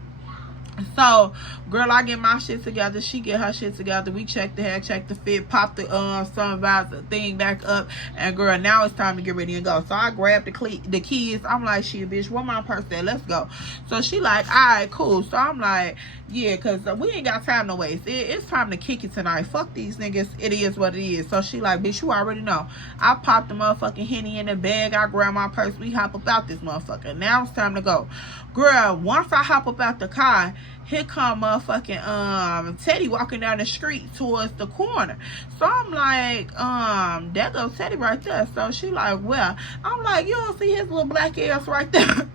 So girl, I get my shit together, she get her shit together, we check the hair, check the fit, pop the sunvisor thing back up, and girl, now it's time to get ready and go. So I grab the keys. I'm like, shit bitch, where my purse at? Let's go. So she like, alright, cool. So I'm like, yeah, cause we ain't got time to waste. It's time to kick it tonight. Fuck these niggas, it is what it is. So she like, bitch, you already know. I popped the motherfucking Henny in the bag, I grab my purse, we hop up out this motherfucker. Now it's time to go. Girl, once I hop up out the car, here come motherfucking Teddy walking down the street towards the corner. So I'm like, there goes Teddy right there. So she like, well, I'm like, you don't see his little black ass right there?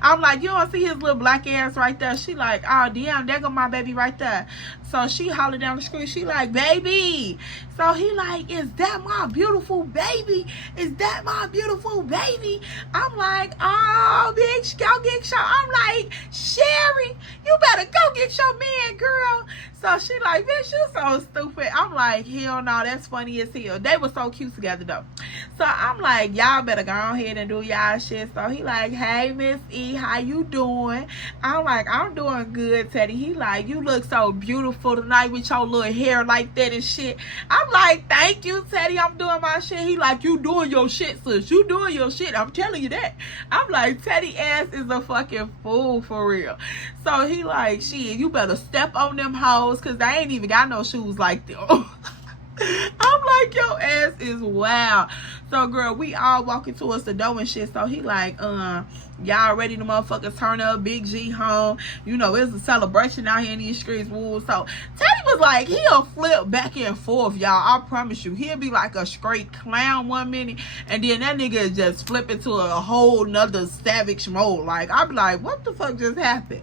I'm like, you don't see his little black ass right there? She like, oh damn, there go my baby right there. So she hollered down the street, she like, baby. So he like, is that my beautiful baby? Is that my beautiful baby? I'm like, oh bitch, go get your, I'm like, Sherry, you better go get your man, girl. So she like, bitch, you so stupid. I'm like, hell no, that's funny as hell. They were so cute together though. So I'm like, y'all better go ahead and do y'all shit. So he like, hey Miss E, how you doing? I'm like, I'm doing good, Teddy. He like, you look so beautiful tonight with your little hair like that and shit. I'm like, thank you, Teddy, I'm doing my shit. He like, you doing your shit, sis. You doing your shit. I'm telling you that. I'm like, Teddy ass is a fucking fool for real. So he like, shit, you better step on them hoes, cause they ain't even got no shoes like them. I'm like, your ass is wild. So girl, we all walking towards the door and shit. So he like, y'all ready to motherfuckers turn up, Big G home. You know, it's a celebration out here in these streets. Woo. So Teddy was like, he'll flip back and forth, y'all. I promise you. He'll be like a straight clown 1 minute, and then that nigga just flip into a whole nother savage mode. Like, I be like, what the fuck just happened?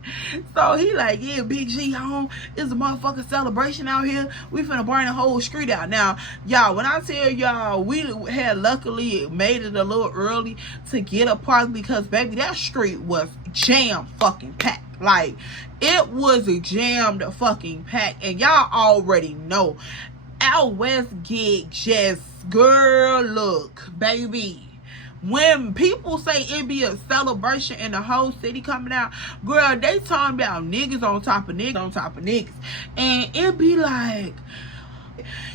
So he like, yeah, Big G home. It's a motherfucking celebration out here. We finna burn the whole street out. Now, y'all, when I tell y'all, we had luckily made it a little early to get a park, because baby, that street was jam fucking packed. Like, it was a jammed fucking pack. And y'all already know, out west get just, girl, look, baby, when people say it be a celebration and the whole city coming out, girl, they talking about niggas on top of niggas on top of niggas. And it be like,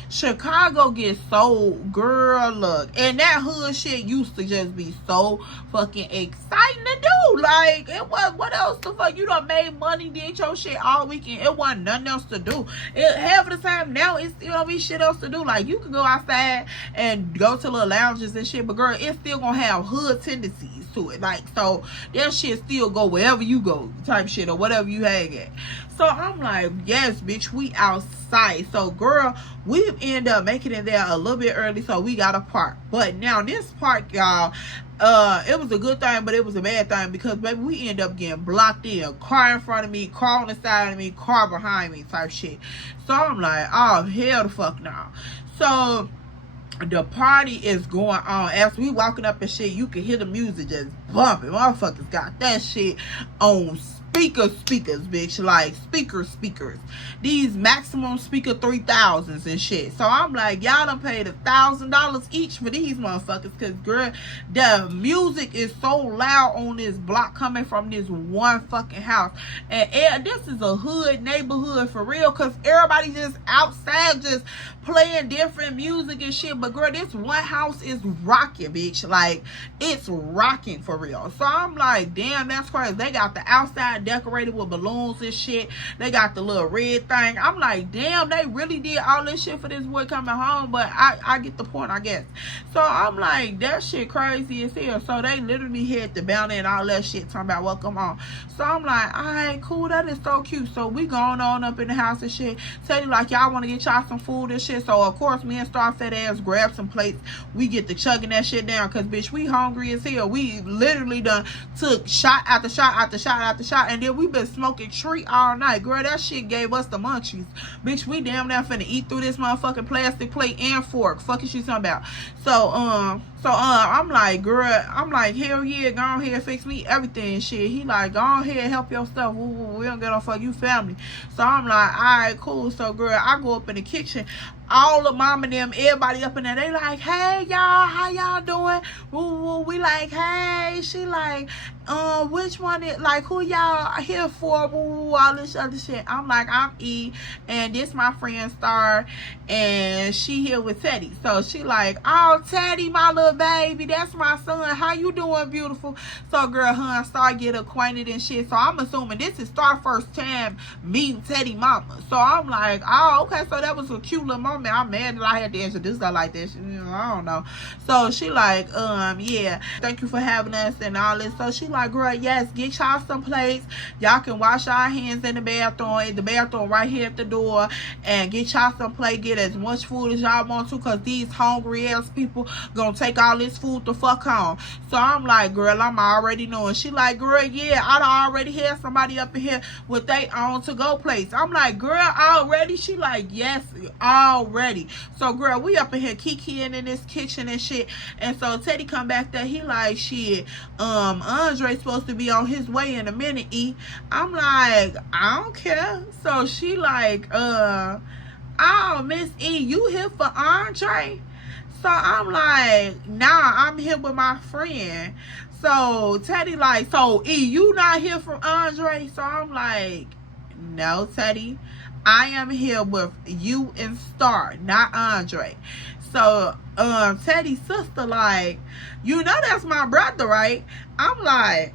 Chicago gets so, girl, look, and that hood shit used to just be so fucking exciting to do. Like, it was, what else the fuck? You done made money, did your shit all weekend. It wasn't nothing else to do. Half of the time now, it still don't be shit else to do. Like, you can go outside and go to little lounges and shit, but girl, it's still gonna have hood tendencies to it. Like, so that shit still go wherever you go, type shit, or whatever you hang at. So I'm like, yes, bitch, we outside. So girl, we end up making it there a little bit early, so we got a park. But now this park, y'all, it was a good thing, but it was a bad thing, because baby, we end up getting blocked in. Car in front of me, car on the side of me, car behind me, type shit. So I'm like, oh hell the fuck no. So the party is going on. As we walking up and shit, you can hear the music just bumping. Motherfuckers got that shit on speakers, bitch. Like speakers. These maximum speaker 3000s and shit. So I'm like, y'all done paid $1,000 each for these motherfuckers. Cause girl, the music is so loud on this block coming from this one fucking house. And this is a hood neighborhood for real. Cause everybody just outside just playing different music and shit. But girl, this one house is rocking, bitch. Like, it's rocking for real. So I'm like, damn, that's crazy. They got the outside decorated with balloons and shit. They got the little red thing. I'm like, damn, they really did all this shit for this boy coming home. But I get the point, I guess. So I'm like, that shit crazy as hell. So they literally hit the bounty and all that shit, talking about welcome on. So I'm like, all right, cool, that is so cute. So we going on up in the house and shit. Teddy like, y'all want to get y'all some food and shit. So of course me and Star fat ass grab some plates. We get to chugging that shit down. Cause bitch, we hungry as hell. We literally done took shot after shot after shot after shot. And then we been smoking tree all night. Girl, that shit gave us the munchies. Bitch, we damn near finna eat through this motherfucking plastic plate and fork. Fuck is she talking about? So I'm like, girl, I'm like, hell yeah, go on here, fix me everything and shit. He like, go on here, help yourself. We don't get on fuck you family. So I'm like, all right, cool. So girl, I go up in the kitchen. All the mom and them, everybody up in there, they like, hey y'all, how y'all doing? Woo. We like, hey. She like, which one is, like, who y'all here for? Woo, all this other shit. I'm like, I'm E, and this my friend Star, and she here with Teddy. So she like, oh, Teddy, my little baby, that's my son. How you doing, beautiful? So girl, her and Star get acquainted and shit. So I'm assuming this is Star's first time meeting Teddy mama. So I'm like, oh, okay, so that was a cute little moment. I'm mad that I had to introduce her like this. I don't know. So she like, yeah, thank you for having us and all this. So she like, girl, yes, get y'all some plates. Y'all can wash y'all hands in the bathroom. The bathroom right here at the door. And get y'all some plate. Get as much food as y'all want to. Cause these hungry ass people gonna take all this food the fuck home. So I'm like, girl, I'm already knowing. She like, girl, yeah, I already had somebody up in here with they own to-go plates. I'm like, girl, already? She like, yes, already. So girl, we up in here kikiing in this kitchen and shit. And so Teddy come back there, he like, shit, Andre's supposed to be on his way in a minute, E. I'm like, I don't care. So she like, oh, Miss E, you here for Andre? So I'm like, nah, I'm here with my friend. So Teddy like, so E, you not here from Andre? So I'm like, no, Teddy, I am here with you and Star, not Andre. So Teddy's sister like, you know that's my brother, right? I'm like,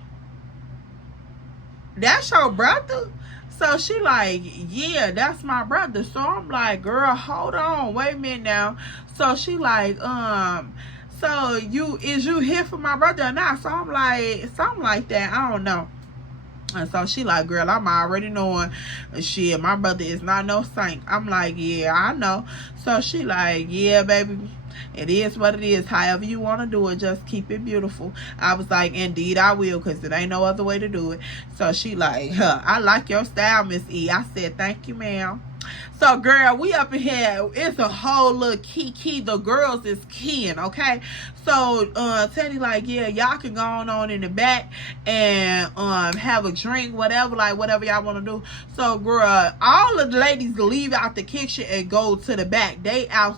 that's your brother? So she like, yeah, that's my brother. So I'm like, girl, hold on, wait a minute now. So she like, so is you here for my brother or not? So I'm like, something like that, I don't know. And so she like, girl, I'm already knowing shit, my brother is not no saint. I'm like, yeah, I know. So she like, yeah, baby, it is what it is. However you want to do it, just keep it beautiful. I was like, indeed I will, because it ain't no other way to do it. So she like, I like your style, Miss E. I said, thank you, ma'am. So girl, we up in here, it's a whole little key. The girls is keying, okay? So Teddy like, yeah, y'all can go on in the back and have a drink, whatever y'all want to do. So girl, all of the ladies leave out the kitchen and go to the back.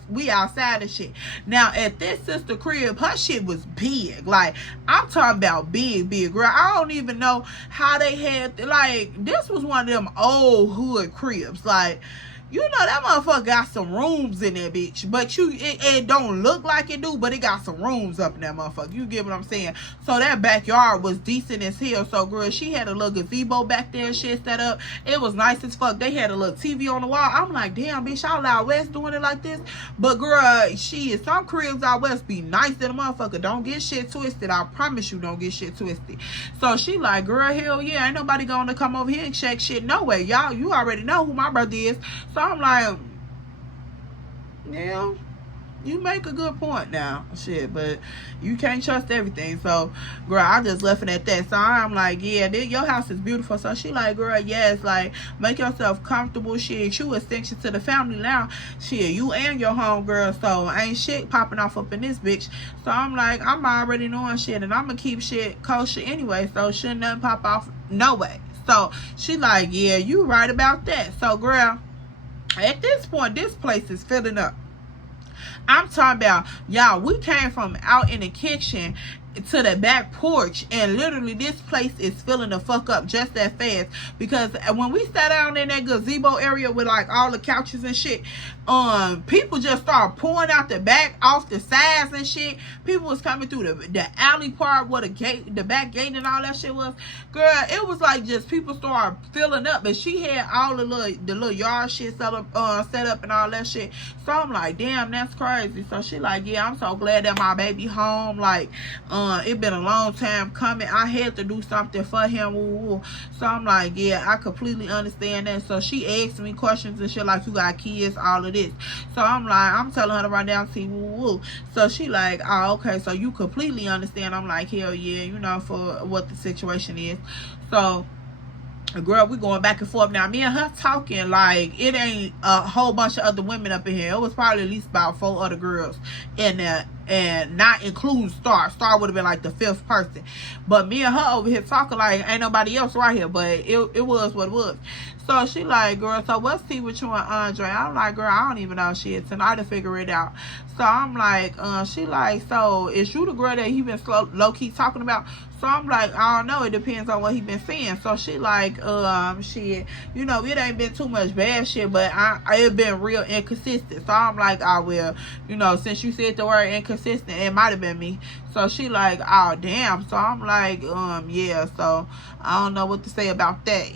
We outside and shit. Now at this sister crib, her shit was big. Like, I'm talking about big, girl. I don't even know how they had, like, this was one of them old hood cribs. Like, you know that motherfucker got some rooms in there, bitch. But it don't look like it do, but it got some rooms up in that motherfucker. You get what I'm saying? So that backyard was decent as hell. So girl, she had a little gazebo back there and shit set up. It was nice as fuck. They had a little TV on the wall. I'm like, damn, bitch, y'all out west doing it like this? But girl, some cribs out west be nice than a motherfucker. Don't get shit twisted. I promise you, don't get shit twisted. So she like, girl, hell yeah, ain't nobody gonna come over here and check shit. No way, y'all. You already know who my brother is. So I'm like, yeah, you make a good point now, shit, but you can't trust everything. So, girl, I just left it at that. So I'm like, yeah, your house is beautiful. So she like, girl, yes, like, make yourself comfortable. Shit, you extension to the family now. Shit, you and your homegirl, so ain't shit popping off up in this bitch. So I'm like, I'm already knowing shit, and I'm gonna keep shit kosher anyway. So shouldn't nothing pop off, no way. So she like, yeah, you right about that. So, girl, at this point, this place is filling up. I'm talking about, y'all, we came from out in the kitchen to the back porch, and literally this place is filling the fuck up just that fast. Because when we sat down in that gazebo area with like all the couches and shit, people just started pouring out the back, off the sides and shit. People was coming through the alley part where the back gate and all that shit was. Girl, it was like just people started filling up, and she had all the little yard shit set up and all that shit. So I'm like, damn, that's crazy. So she like, yeah, I'm so glad that my baby home. Like, it been a long time coming. I had to do something for him. Woo, woo. So I'm like, yeah, I completely understand that. So she asked me questions and shit like, you got kids, all of this. So I'm like, I'm telling her to write down, see, woo, woo. So she like, oh, okay, so you completely understand. I'm like, hell yeah, you know, for what the situation is. So, girl, we going back and forth now. Me and her talking like it ain't a whole bunch of other women up in here. It was probably at least about 4 other girls in there, and not including Star. Star would have been like the 5th person. But me and her over here talking like ain't nobody else right here. But it was what it was. So she like, girl, so what's tea with you and Andre? I'm like, girl, I don't even know shit. Tonight to figure it out. So I'm like, she like, so is you the girl that he been low-key talking about? So I'm like, I don't know. It depends on what he been saying. So she like, shit, you know, it ain't been too much bad shit, but it been real inconsistent. So I'm like, oh, well, you know, since you said the word inconsistent, it might have been me. So she like, oh, damn. So I'm like, yeah, so I don't know what to say about that,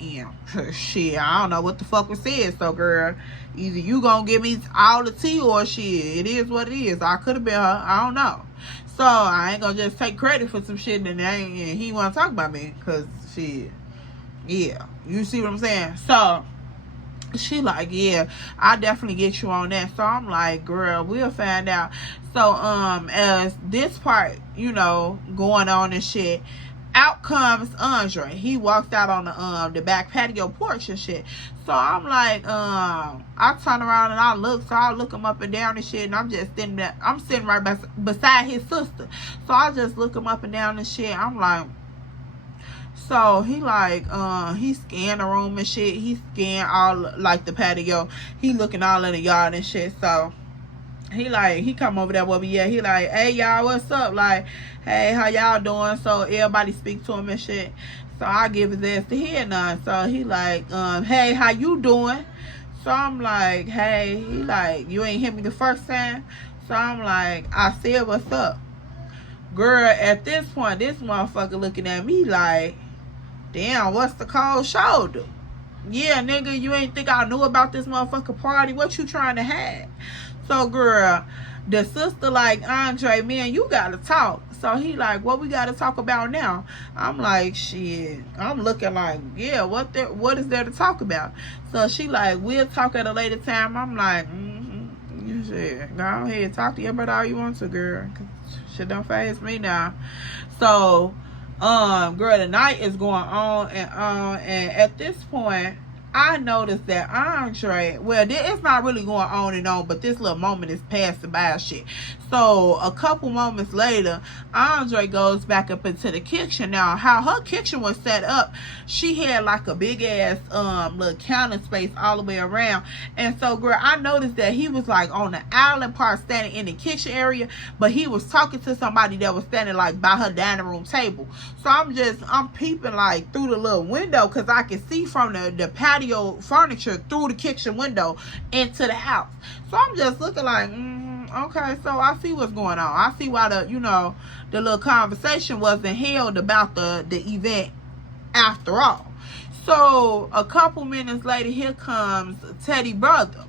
shit, I don't know what the fuck was said. So, girl, either you gonna give me all the tea or shit. It is what it is. I could have been her. I don't know. So I ain't gonna just take credit for some shit and he wanna talk about me, cause shit, yeah, you see what I'm saying? So she like, yeah, I definitely get you on that. So I'm like, girl, we'll find out. So as this part, you know, going on and shit, out comes Andre. He walks out on the back patio porch and shit. So I'm like, I turn around and I look. So I look him up and down and shit. And I'm just sitting there. I'm sitting right beside his sister. So I just look him up and down and shit. I'm like, so he like, he scanned the room and shit. He scanned all like the patio. He looking all in the yard and shit. So he like, he come over there where we at. He like, hey y'all, what's up? Like, hey, how y'all doing? So everybody speak to him and shit. So I give his ass to hear none. So he like, hey, how you doing? So I'm like, hey. He like, you ain't hit me the first time? So I'm like, I said, what's up? Girl, at this point, this motherfucker looking at me like, damn, what's the cold shoulder? Yeah, nigga, you ain't think I knew about this motherfucker party? What you trying to have? So, girl, the sister like, Andre, man, you gotta talk. So he like, what we gotta talk about now? I'm like, shit. I'm looking like, yeah, what is there to talk about? So she like, we'll talk at a later time. I'm like, you should go ahead, talk to your brother all you want to, girl. Shit don't faze me now. So, girl, the night is going on and on, and at this point, I noticed that Andre, well, it's not really going on and on, but this little moment is passing by shit. So a couple moments later, Andre goes back up into the kitchen. Now, how her kitchen was set up, she had like a big ass little counter space all the way around. And so, girl, I noticed that he was like on the island part standing in the kitchen area, but he was talking to somebody that was standing like by her dining room table. So I'm peeping like through the little window, because I can see from the patio furniture through the kitchen window into the house. So I'm just looking like, okay, so I see what's going on. I see why the little conversation wasn't held about the event after all. So a couple minutes later, here comes Teddy brother.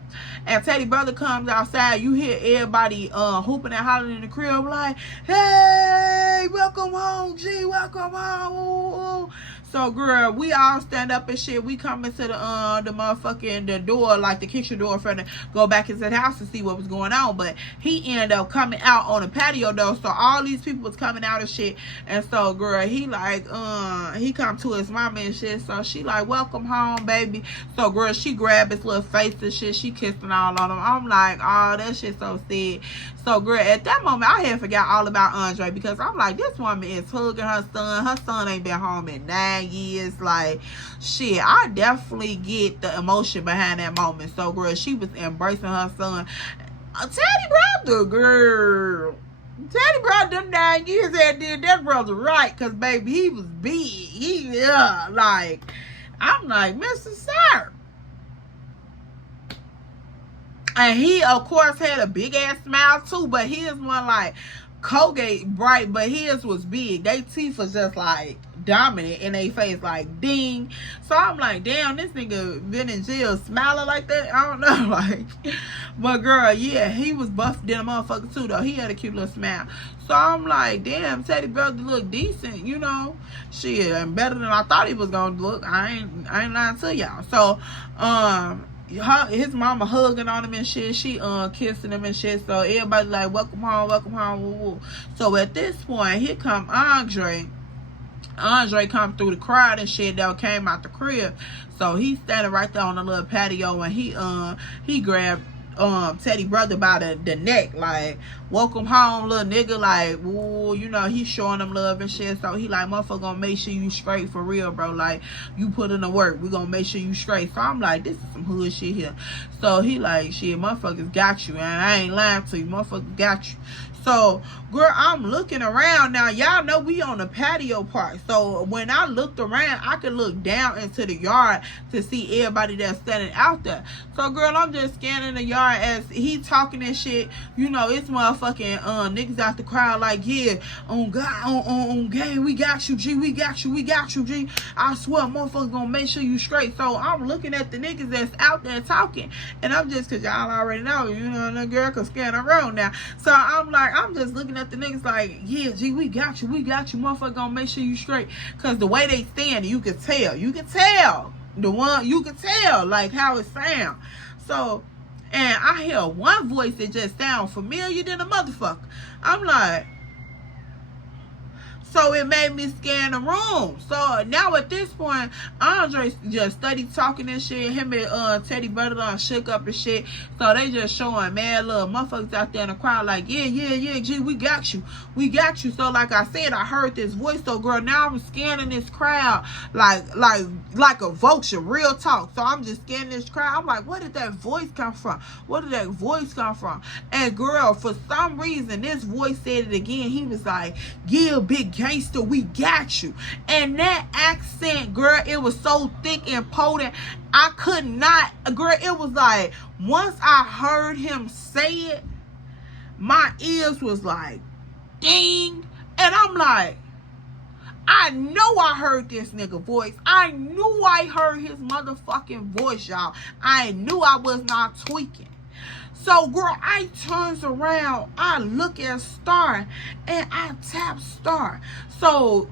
And Teddy brother comes outside. You hear everybody hooping and hollering in the crib like, hey, welcome home, G, welcome home. Ooh, ooh. So girl, we all stand up and shit. We come into the motherfucking the door, like the kitchen door, for to go back into the house to see what was going on. But he ended up coming out on the patio though. So all these people was coming out and shit. And so girl, he like he come to his mama and shit. So she like, welcome home, baby. So girl, she grabbed his little face and shit. She kissing all on him. I'm like, oh, that shit so sad. So girl, at that moment, I had forgot all about Andre, because I'm like, this woman is hugging her son. Her son ain't been home in 9 years. Like, shit, I definitely get the emotion behind that moment. So girl, she was embracing her son. Teddy brother, girl. Teddy brought them 9 years and did that brother right, because baby, he was big. Like, I'm like, Mr. Sir. And he, of course, had a big ass smile too, but his one like Colgate bright, but his was big. They teeth was just like dominant in their face, like ding. So I'm like, damn, this nigga been in jail smiling like that. I don't know, like. But girl, yeah, he was buffed in a motherfucker too, though. He had a cute little smile. So I'm like, damn, Teddy brother look decent, you know. Shit, and better than I thought he was gonna look. I ain't lying to y'all. So his mama hugging on him and shit. She kissing him and shit. So everybody like, welcome home, welcome home. Woo, woo. So at this point, here come Andre. Andre come through the crowd and shit that came out the crib. So he's standing right there on the little patio, and he grabbed Teddy brother by the neck, like, welcome home, little nigga. Like, ooh, you know, he's showing them love and shit. So he like, motherfucker gonna make sure you straight for real, bro. Like, you put in the work, we gonna make sure you straight. So I'm like, this is some hood shit here. So he like, shit, motherfuckers got you, and I ain't lying to you, motherfuckers got you. So girl, I'm looking around now. Y'all know we on the patio part. So when I looked around, I could look down into the yard to see everybody that's standing out there. So girl, I'm just scanning the yard as he talking and shit. You know, it's motherfucking niggas out the crowd like, yeah, on God, on game, we got you, G, we got you, G. I swear, motherfuckers gonna make sure you straight. So I'm looking at the niggas that's out there talking, and I'm just, cause y'all already know, you know, the girl can scan around now. So I'm like, I'm just looking at the niggas like, yeah, G, we got you, motherfucker gonna make sure you straight. Cause the way they stand, you can tell, you can tell like how it sound. So, and I hear one voice that just sound familiar than a motherfucker. I'm like, so it made me scan the room. So now at this point, Andre just studied talking and shit. Him and Teddy brother done shook up and shit. So they just showing mad little motherfuckers out there in the crowd like, yeah, G, we got you. So like I said, I heard this voice. So girl, now I'm scanning this crowd like a vulture, real talk. So I'm just scanning this crowd. I'm like, where did that voice come from? And girl, for some reason, this voice said it again. He was like, yeah, big gangster, we got you. And that accent, girl, it was so thick and potent, I could not, girl, it was like, once I heard him say it, my ears was like, ding. And I'm like, I know I heard this nigga voice. I knew I heard his motherfucking voice, y'all. I knew I was not tweaking. So, girl, I turns around, I look at Star, and I tap Star. So,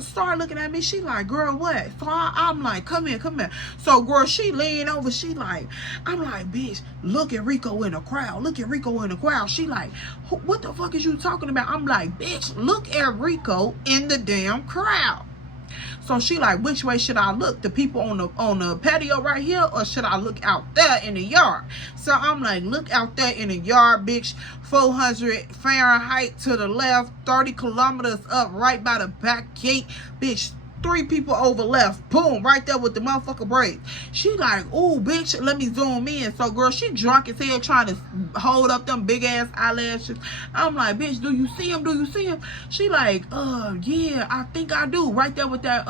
Star looking at me, she like, girl, what? So, I'm like, come here. So, girl, she lean over, she like, I'm like, bitch, look at Rico in the crowd. She like, what the fuck is you talking about? I'm like, bitch, look at Rico in the damn crowd. So she like, which way should I look? The people on the patio right here, or should I look out there in the yard? So I'm like, look out there in the yard, bitch. 400 Fahrenheit to the left, 30 kilometers up, right by the back gate, bitch. 3 people over left, boom, right there with the motherfucker braids. She like, ooh, bitch, let me zoom in. So, girl, she drunk as hell trying to hold up them big ass eyelashes. I'm like, bitch, do you see him? She like, yeah, I think I do. Right there with that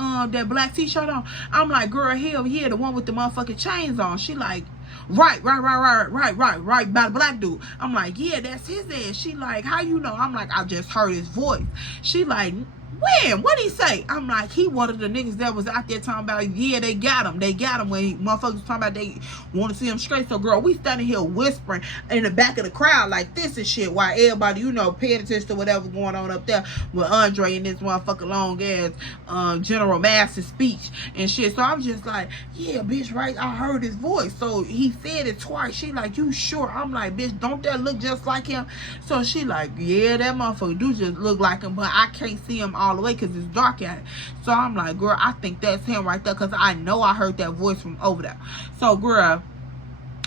black t-shirt on. I'm like, girl, hell yeah, the one with the motherfucking chains on. She like, right by the black dude. I'm like, yeah, that's his ass. She like, how you know? I'm like, I just heard his voice. She like, When? What'd he say? I'm like, he one of the niggas that was out there talking about, yeah, they got him. They got him when motherfuckers talking about they want to see him straight. So, girl, we standing here whispering in the back of the crowd like this and shit while everybody, you know, paying attention to whatever going on up there with Andre and this motherfucking long-ass General Master's speech and shit. So, I'm just like, yeah, bitch, right? I heard his voice. So, he said it twice. She like, you sure? I'm like, bitch, don't that look just like him? So, she like, yeah, that motherfucker do just look like him, but I can't see him all the way because it's dark at it. So I'm like, girl, I think that's him right there because I know I heard that voice from over there. So, girl,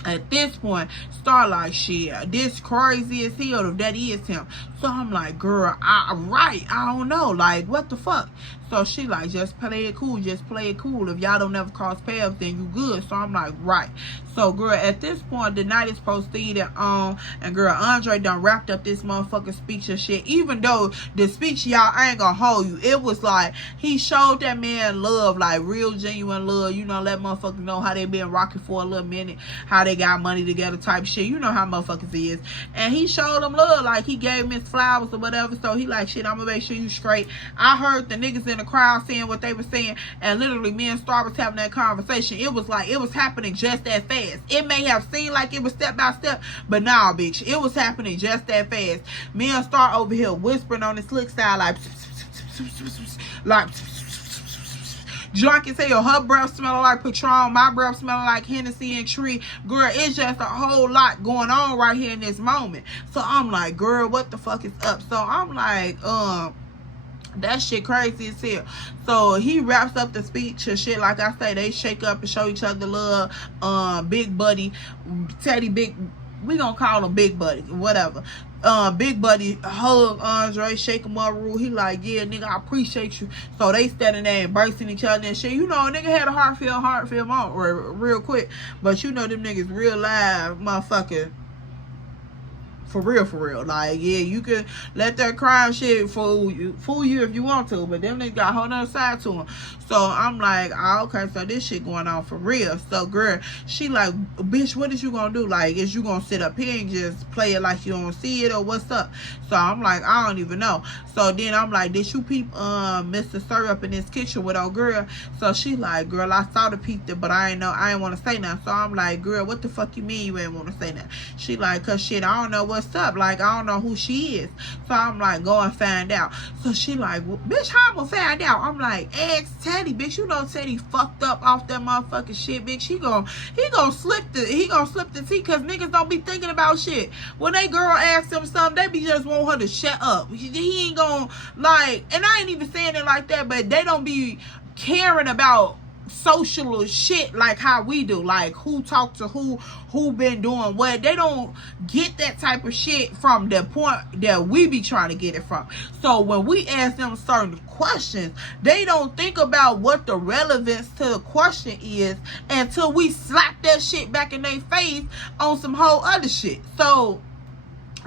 at this point, Star like, shit, this crazy as hell if that is him. So I'm like, girl, I don't know, like, what the fuck? So she like, just play it cool, just play it cool. If y'all don't ever cross paths, then you good. So I'm like, right. So, girl, at this point, the night is proceeding on, and girl, Andre done wrapped up this motherfucking speech and shit. Even though the speech, y'all, I ain't gonna hold you, it was like, he showed that man love, like, real genuine love. You know, let motherfuckers know how they been rocking for a little minute, how they got money together type shit. You know how motherfuckers is. And he showed them love, like, he gave him his flowers or whatever. So he like, shit, I'm gonna make sure you straight. I heard the niggas in the crowd saying what they were saying, and literally me and Star was having that conversation. It was like, it was happening just that fast. It may have seemed like it was step by step, but nah, bitch, it was happening just that fast. Me and Star over here whispering on the slick side, like drunk as hell. Her breath smelling like Patron, my breath smelling like Hennessy and Tree. Girl, it's just a whole lot going on right here in this moment. So I'm like, girl, what the fuck is up? So I'm like, that shit crazy as hell. So he wraps up the speech and shit. Like I say, they shake up and show each other love. Big Buddy, Teddy, we gonna call him Big Buddy, whatever. Big Buddy hug Andre, shake him up, rule. He like, yeah, nigga, I appreciate you. So they standing there embracing each other and shit. You know, a nigga had a heartfelt moment real quick. But you know them niggas real live motherfucker. For real. Like, yeah, you could let that crime shit fool you if you want to, but them niggas got a whole nother side to them. So I'm like, oh, okay, so this shit going on for real. So, girl, she like, bitch, what is you gonna do? Like, is you gonna sit up here and just play it like you don't see it, or what's up? So I'm like, I don't even know. So then I'm like, did you peep Mr. Sir up in this kitchen with old girl? So she like, girl, I saw the peep it, but I ain't want to say nothing. So I'm like, girl, what the fuck you mean you ain't want to say nothing? She like, cause shit, I don't know what's up. Like, I don't know who she is. So I'm like, go and find out. So she like, well, bitch, how I'm gonna find out? I'm like, ask Teddy, bitch. You know Teddy fucked up off that motherfucking shit, bitch. He gonna slip the tea, cause niggas don't be thinking about shit. When they girl asks him something, they be just want her to shut up. He ain't gonna, like, and I ain't even saying it like that, but they don't be caring about social shit like how we do, like who talk to who been doing what. They don't get that type of shit from the point that we be trying to get it from. So when we ask them certain questions, they don't think about what the relevance to the question is until we slap that shit back in their face on some whole other shit. So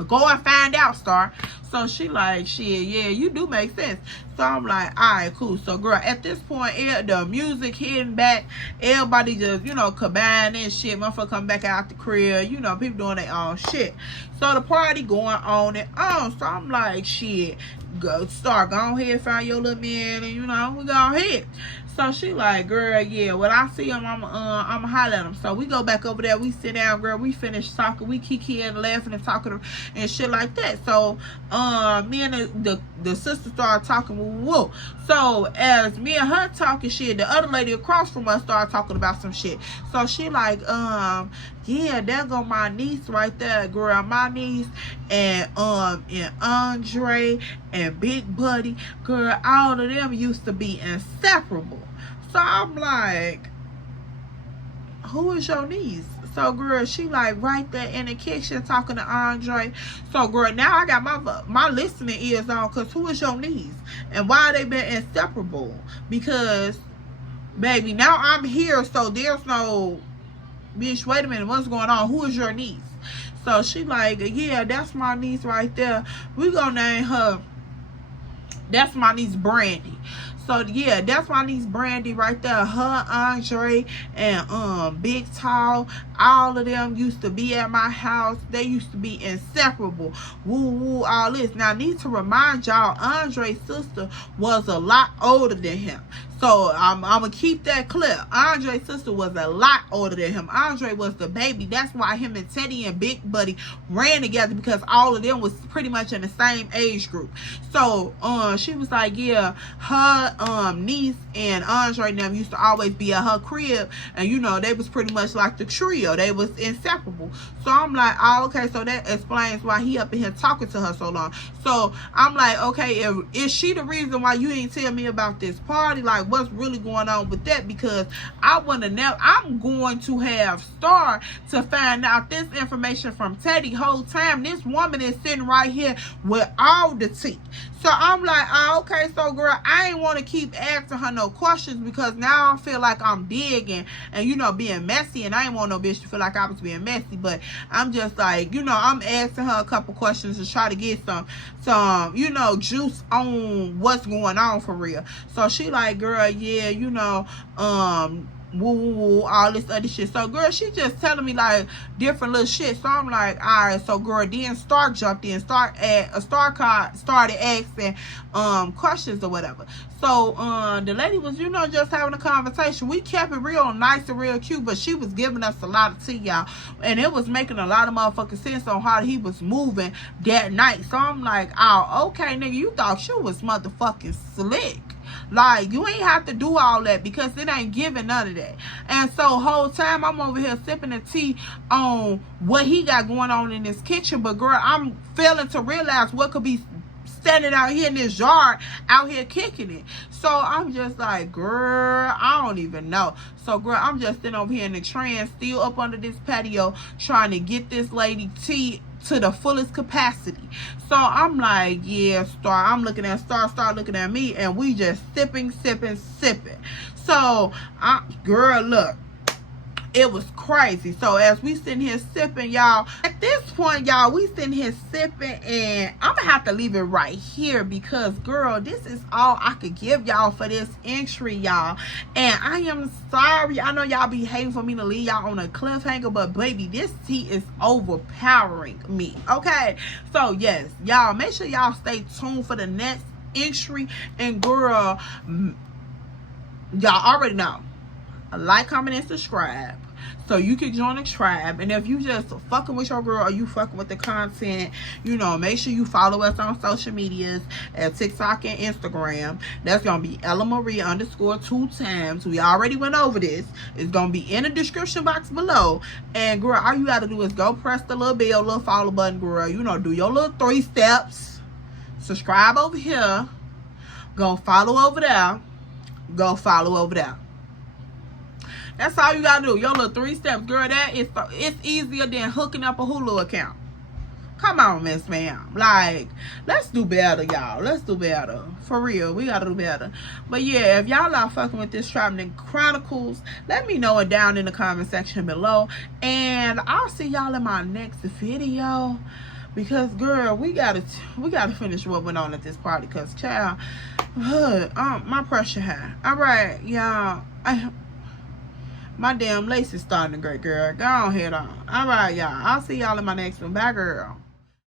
go and find out, Star. So she like, shit, yeah, you do make sense. So I'm like, all right, cool. So, girl, at this point, the music hitting back, everybody just, you know, combining and shit. Motherfucker come back out the crib. You know, people doing their own shit. So the party going on and on. So I'm like, shit, go Star, go ahead, find your little man, and you know, we go ahead. So she like, girl, yeah, when I see him, I'm holler at him. So we go back over there, we sit down, girl, we finish talking, we kiki and laughing and talking and shit like that. So me and the sister started talking, whoa. So as me and her talking shit, the other lady across from us started talking about some shit. So she like, yeah, there go my niece right there, girl, my niece, and Andre and Big Buddy, girl, all of them used to be inseparable. So I'm like, who is your niece? So, girl, she like right there in the kitchen talking to Andre. So, girl, now I got my listening ears on, because who is your niece? And why they been inseparable? Because, baby, now I'm here, so there's no, bitch, wait a minute, what's going on? Who is your niece? So she like, yeah, that's my niece right there. We gonna name her, that's my niece Brandy. So yeah, that's my niece Brandy right there. Her, Andre, and Big Tall, all of them used to be at my house. They used to be inseparable. Woo woo, all this. Now I need to remind y'all, Andre's sister was a lot older than him. So I'm gonna keep that clear. Andre's sister was a lot older than him. Andre was the baby. That's why him and Teddy and Big Buddy ran together, because all of them was pretty much in the same age group. So she was like, yeah, her niece and Andre and them used to always be at her crib, and you know, they was pretty much like the trio. They was inseparable. So I'm like, oh, okay, so that explains why he up in here talking to her so long. So I'm like, okay, is she the reason why you ain't tell me about this party? Like, what's really going on with that? Because I want to know. I'm going to have Star to find out this information from Teddy. Whole time this woman is sitting right here with all the tea. So I'm like, oh, okay, so girl, I ain't want to keep asking her no questions, because now I feel like I'm digging and, you know, being messy, and I ain't want no bitch to feel like I was being messy. But I'm just like, you know, I'm asking her a couple questions to try to get some, you know, juice on what's going on for real. So she like, girl, yeah, you know, woo woo woo, all this other shit. So girl, she just telling me like different little shit. So I'm like, all right. So girl, then Star jumped in. Star started asking questions or whatever. So the lady was, you know, just having a conversation. We kept it real nice and real cute, but she was giving us a lot of tea, y'all, and it was making a lot of motherfucking sense on how he was moving that night. So I'm like, oh, okay, nigga, you thought you was motherfucking slick. Like, you ain't have to do all that, because it ain't giving none of that. And so whole time I'm over here sipping the tea on what he got going on in his kitchen. But girl, I'm failing to realize what could be standing out here in this yard, out here kicking it. So I'm just like, girl, I don't even know. So girl, I'm just sitting over here in the trance, still up under this patio, trying to get this lady tea to the fullest capacity. So I'm like, yeah, Star. I'm looking at Star looking at me, and we just sipping. So girl, look, it was crazy. So as we sitting here sipping, y'all, at this point, y'all, we sitting here sipping, and I'm gonna have to leave it right here, because girl, this is all I could give y'all for this entry, y'all. And I am sorry, I know y'all be hating for me to leave y'all on a cliffhanger, but baby, this tea is overpowering me. Okay, so yes, y'all, make sure y'all stay tuned for the next entry. And girl, y'all already know, like, comment, and subscribe so you can join the tribe. And if you just fucking with your girl, or you fucking with the content, you know, make sure you follow us on social medias at TikTok and Instagram. That's gonna be ellamarie_2 times. We already went over this. It's gonna be in the description box below. And girl, all you gotta do is go press the little bell, little follow button, girl. You know, do your little 3 steps. Subscribe over here. Go follow over there. Go follow over there. That's all you gotta do. Your little 3 steps, girl. It's easier than hooking up a Hulu account. Come on, Miss Ma'am. Like, let's do better, y'all. Let's do better. For real, we gotta do better. But yeah, if y'all are fucking with this tribe, Nigg Chronicles, let me know it down in the comment section below. And I'll see y'all in my next video. Because girl, we gotta finish what went on at this party. Cause child, my pressure high. All right, y'all. My damn lace is starting to break, girl. Go on, head on. All right, y'all. I'll see y'all in my next one. Bye, girl.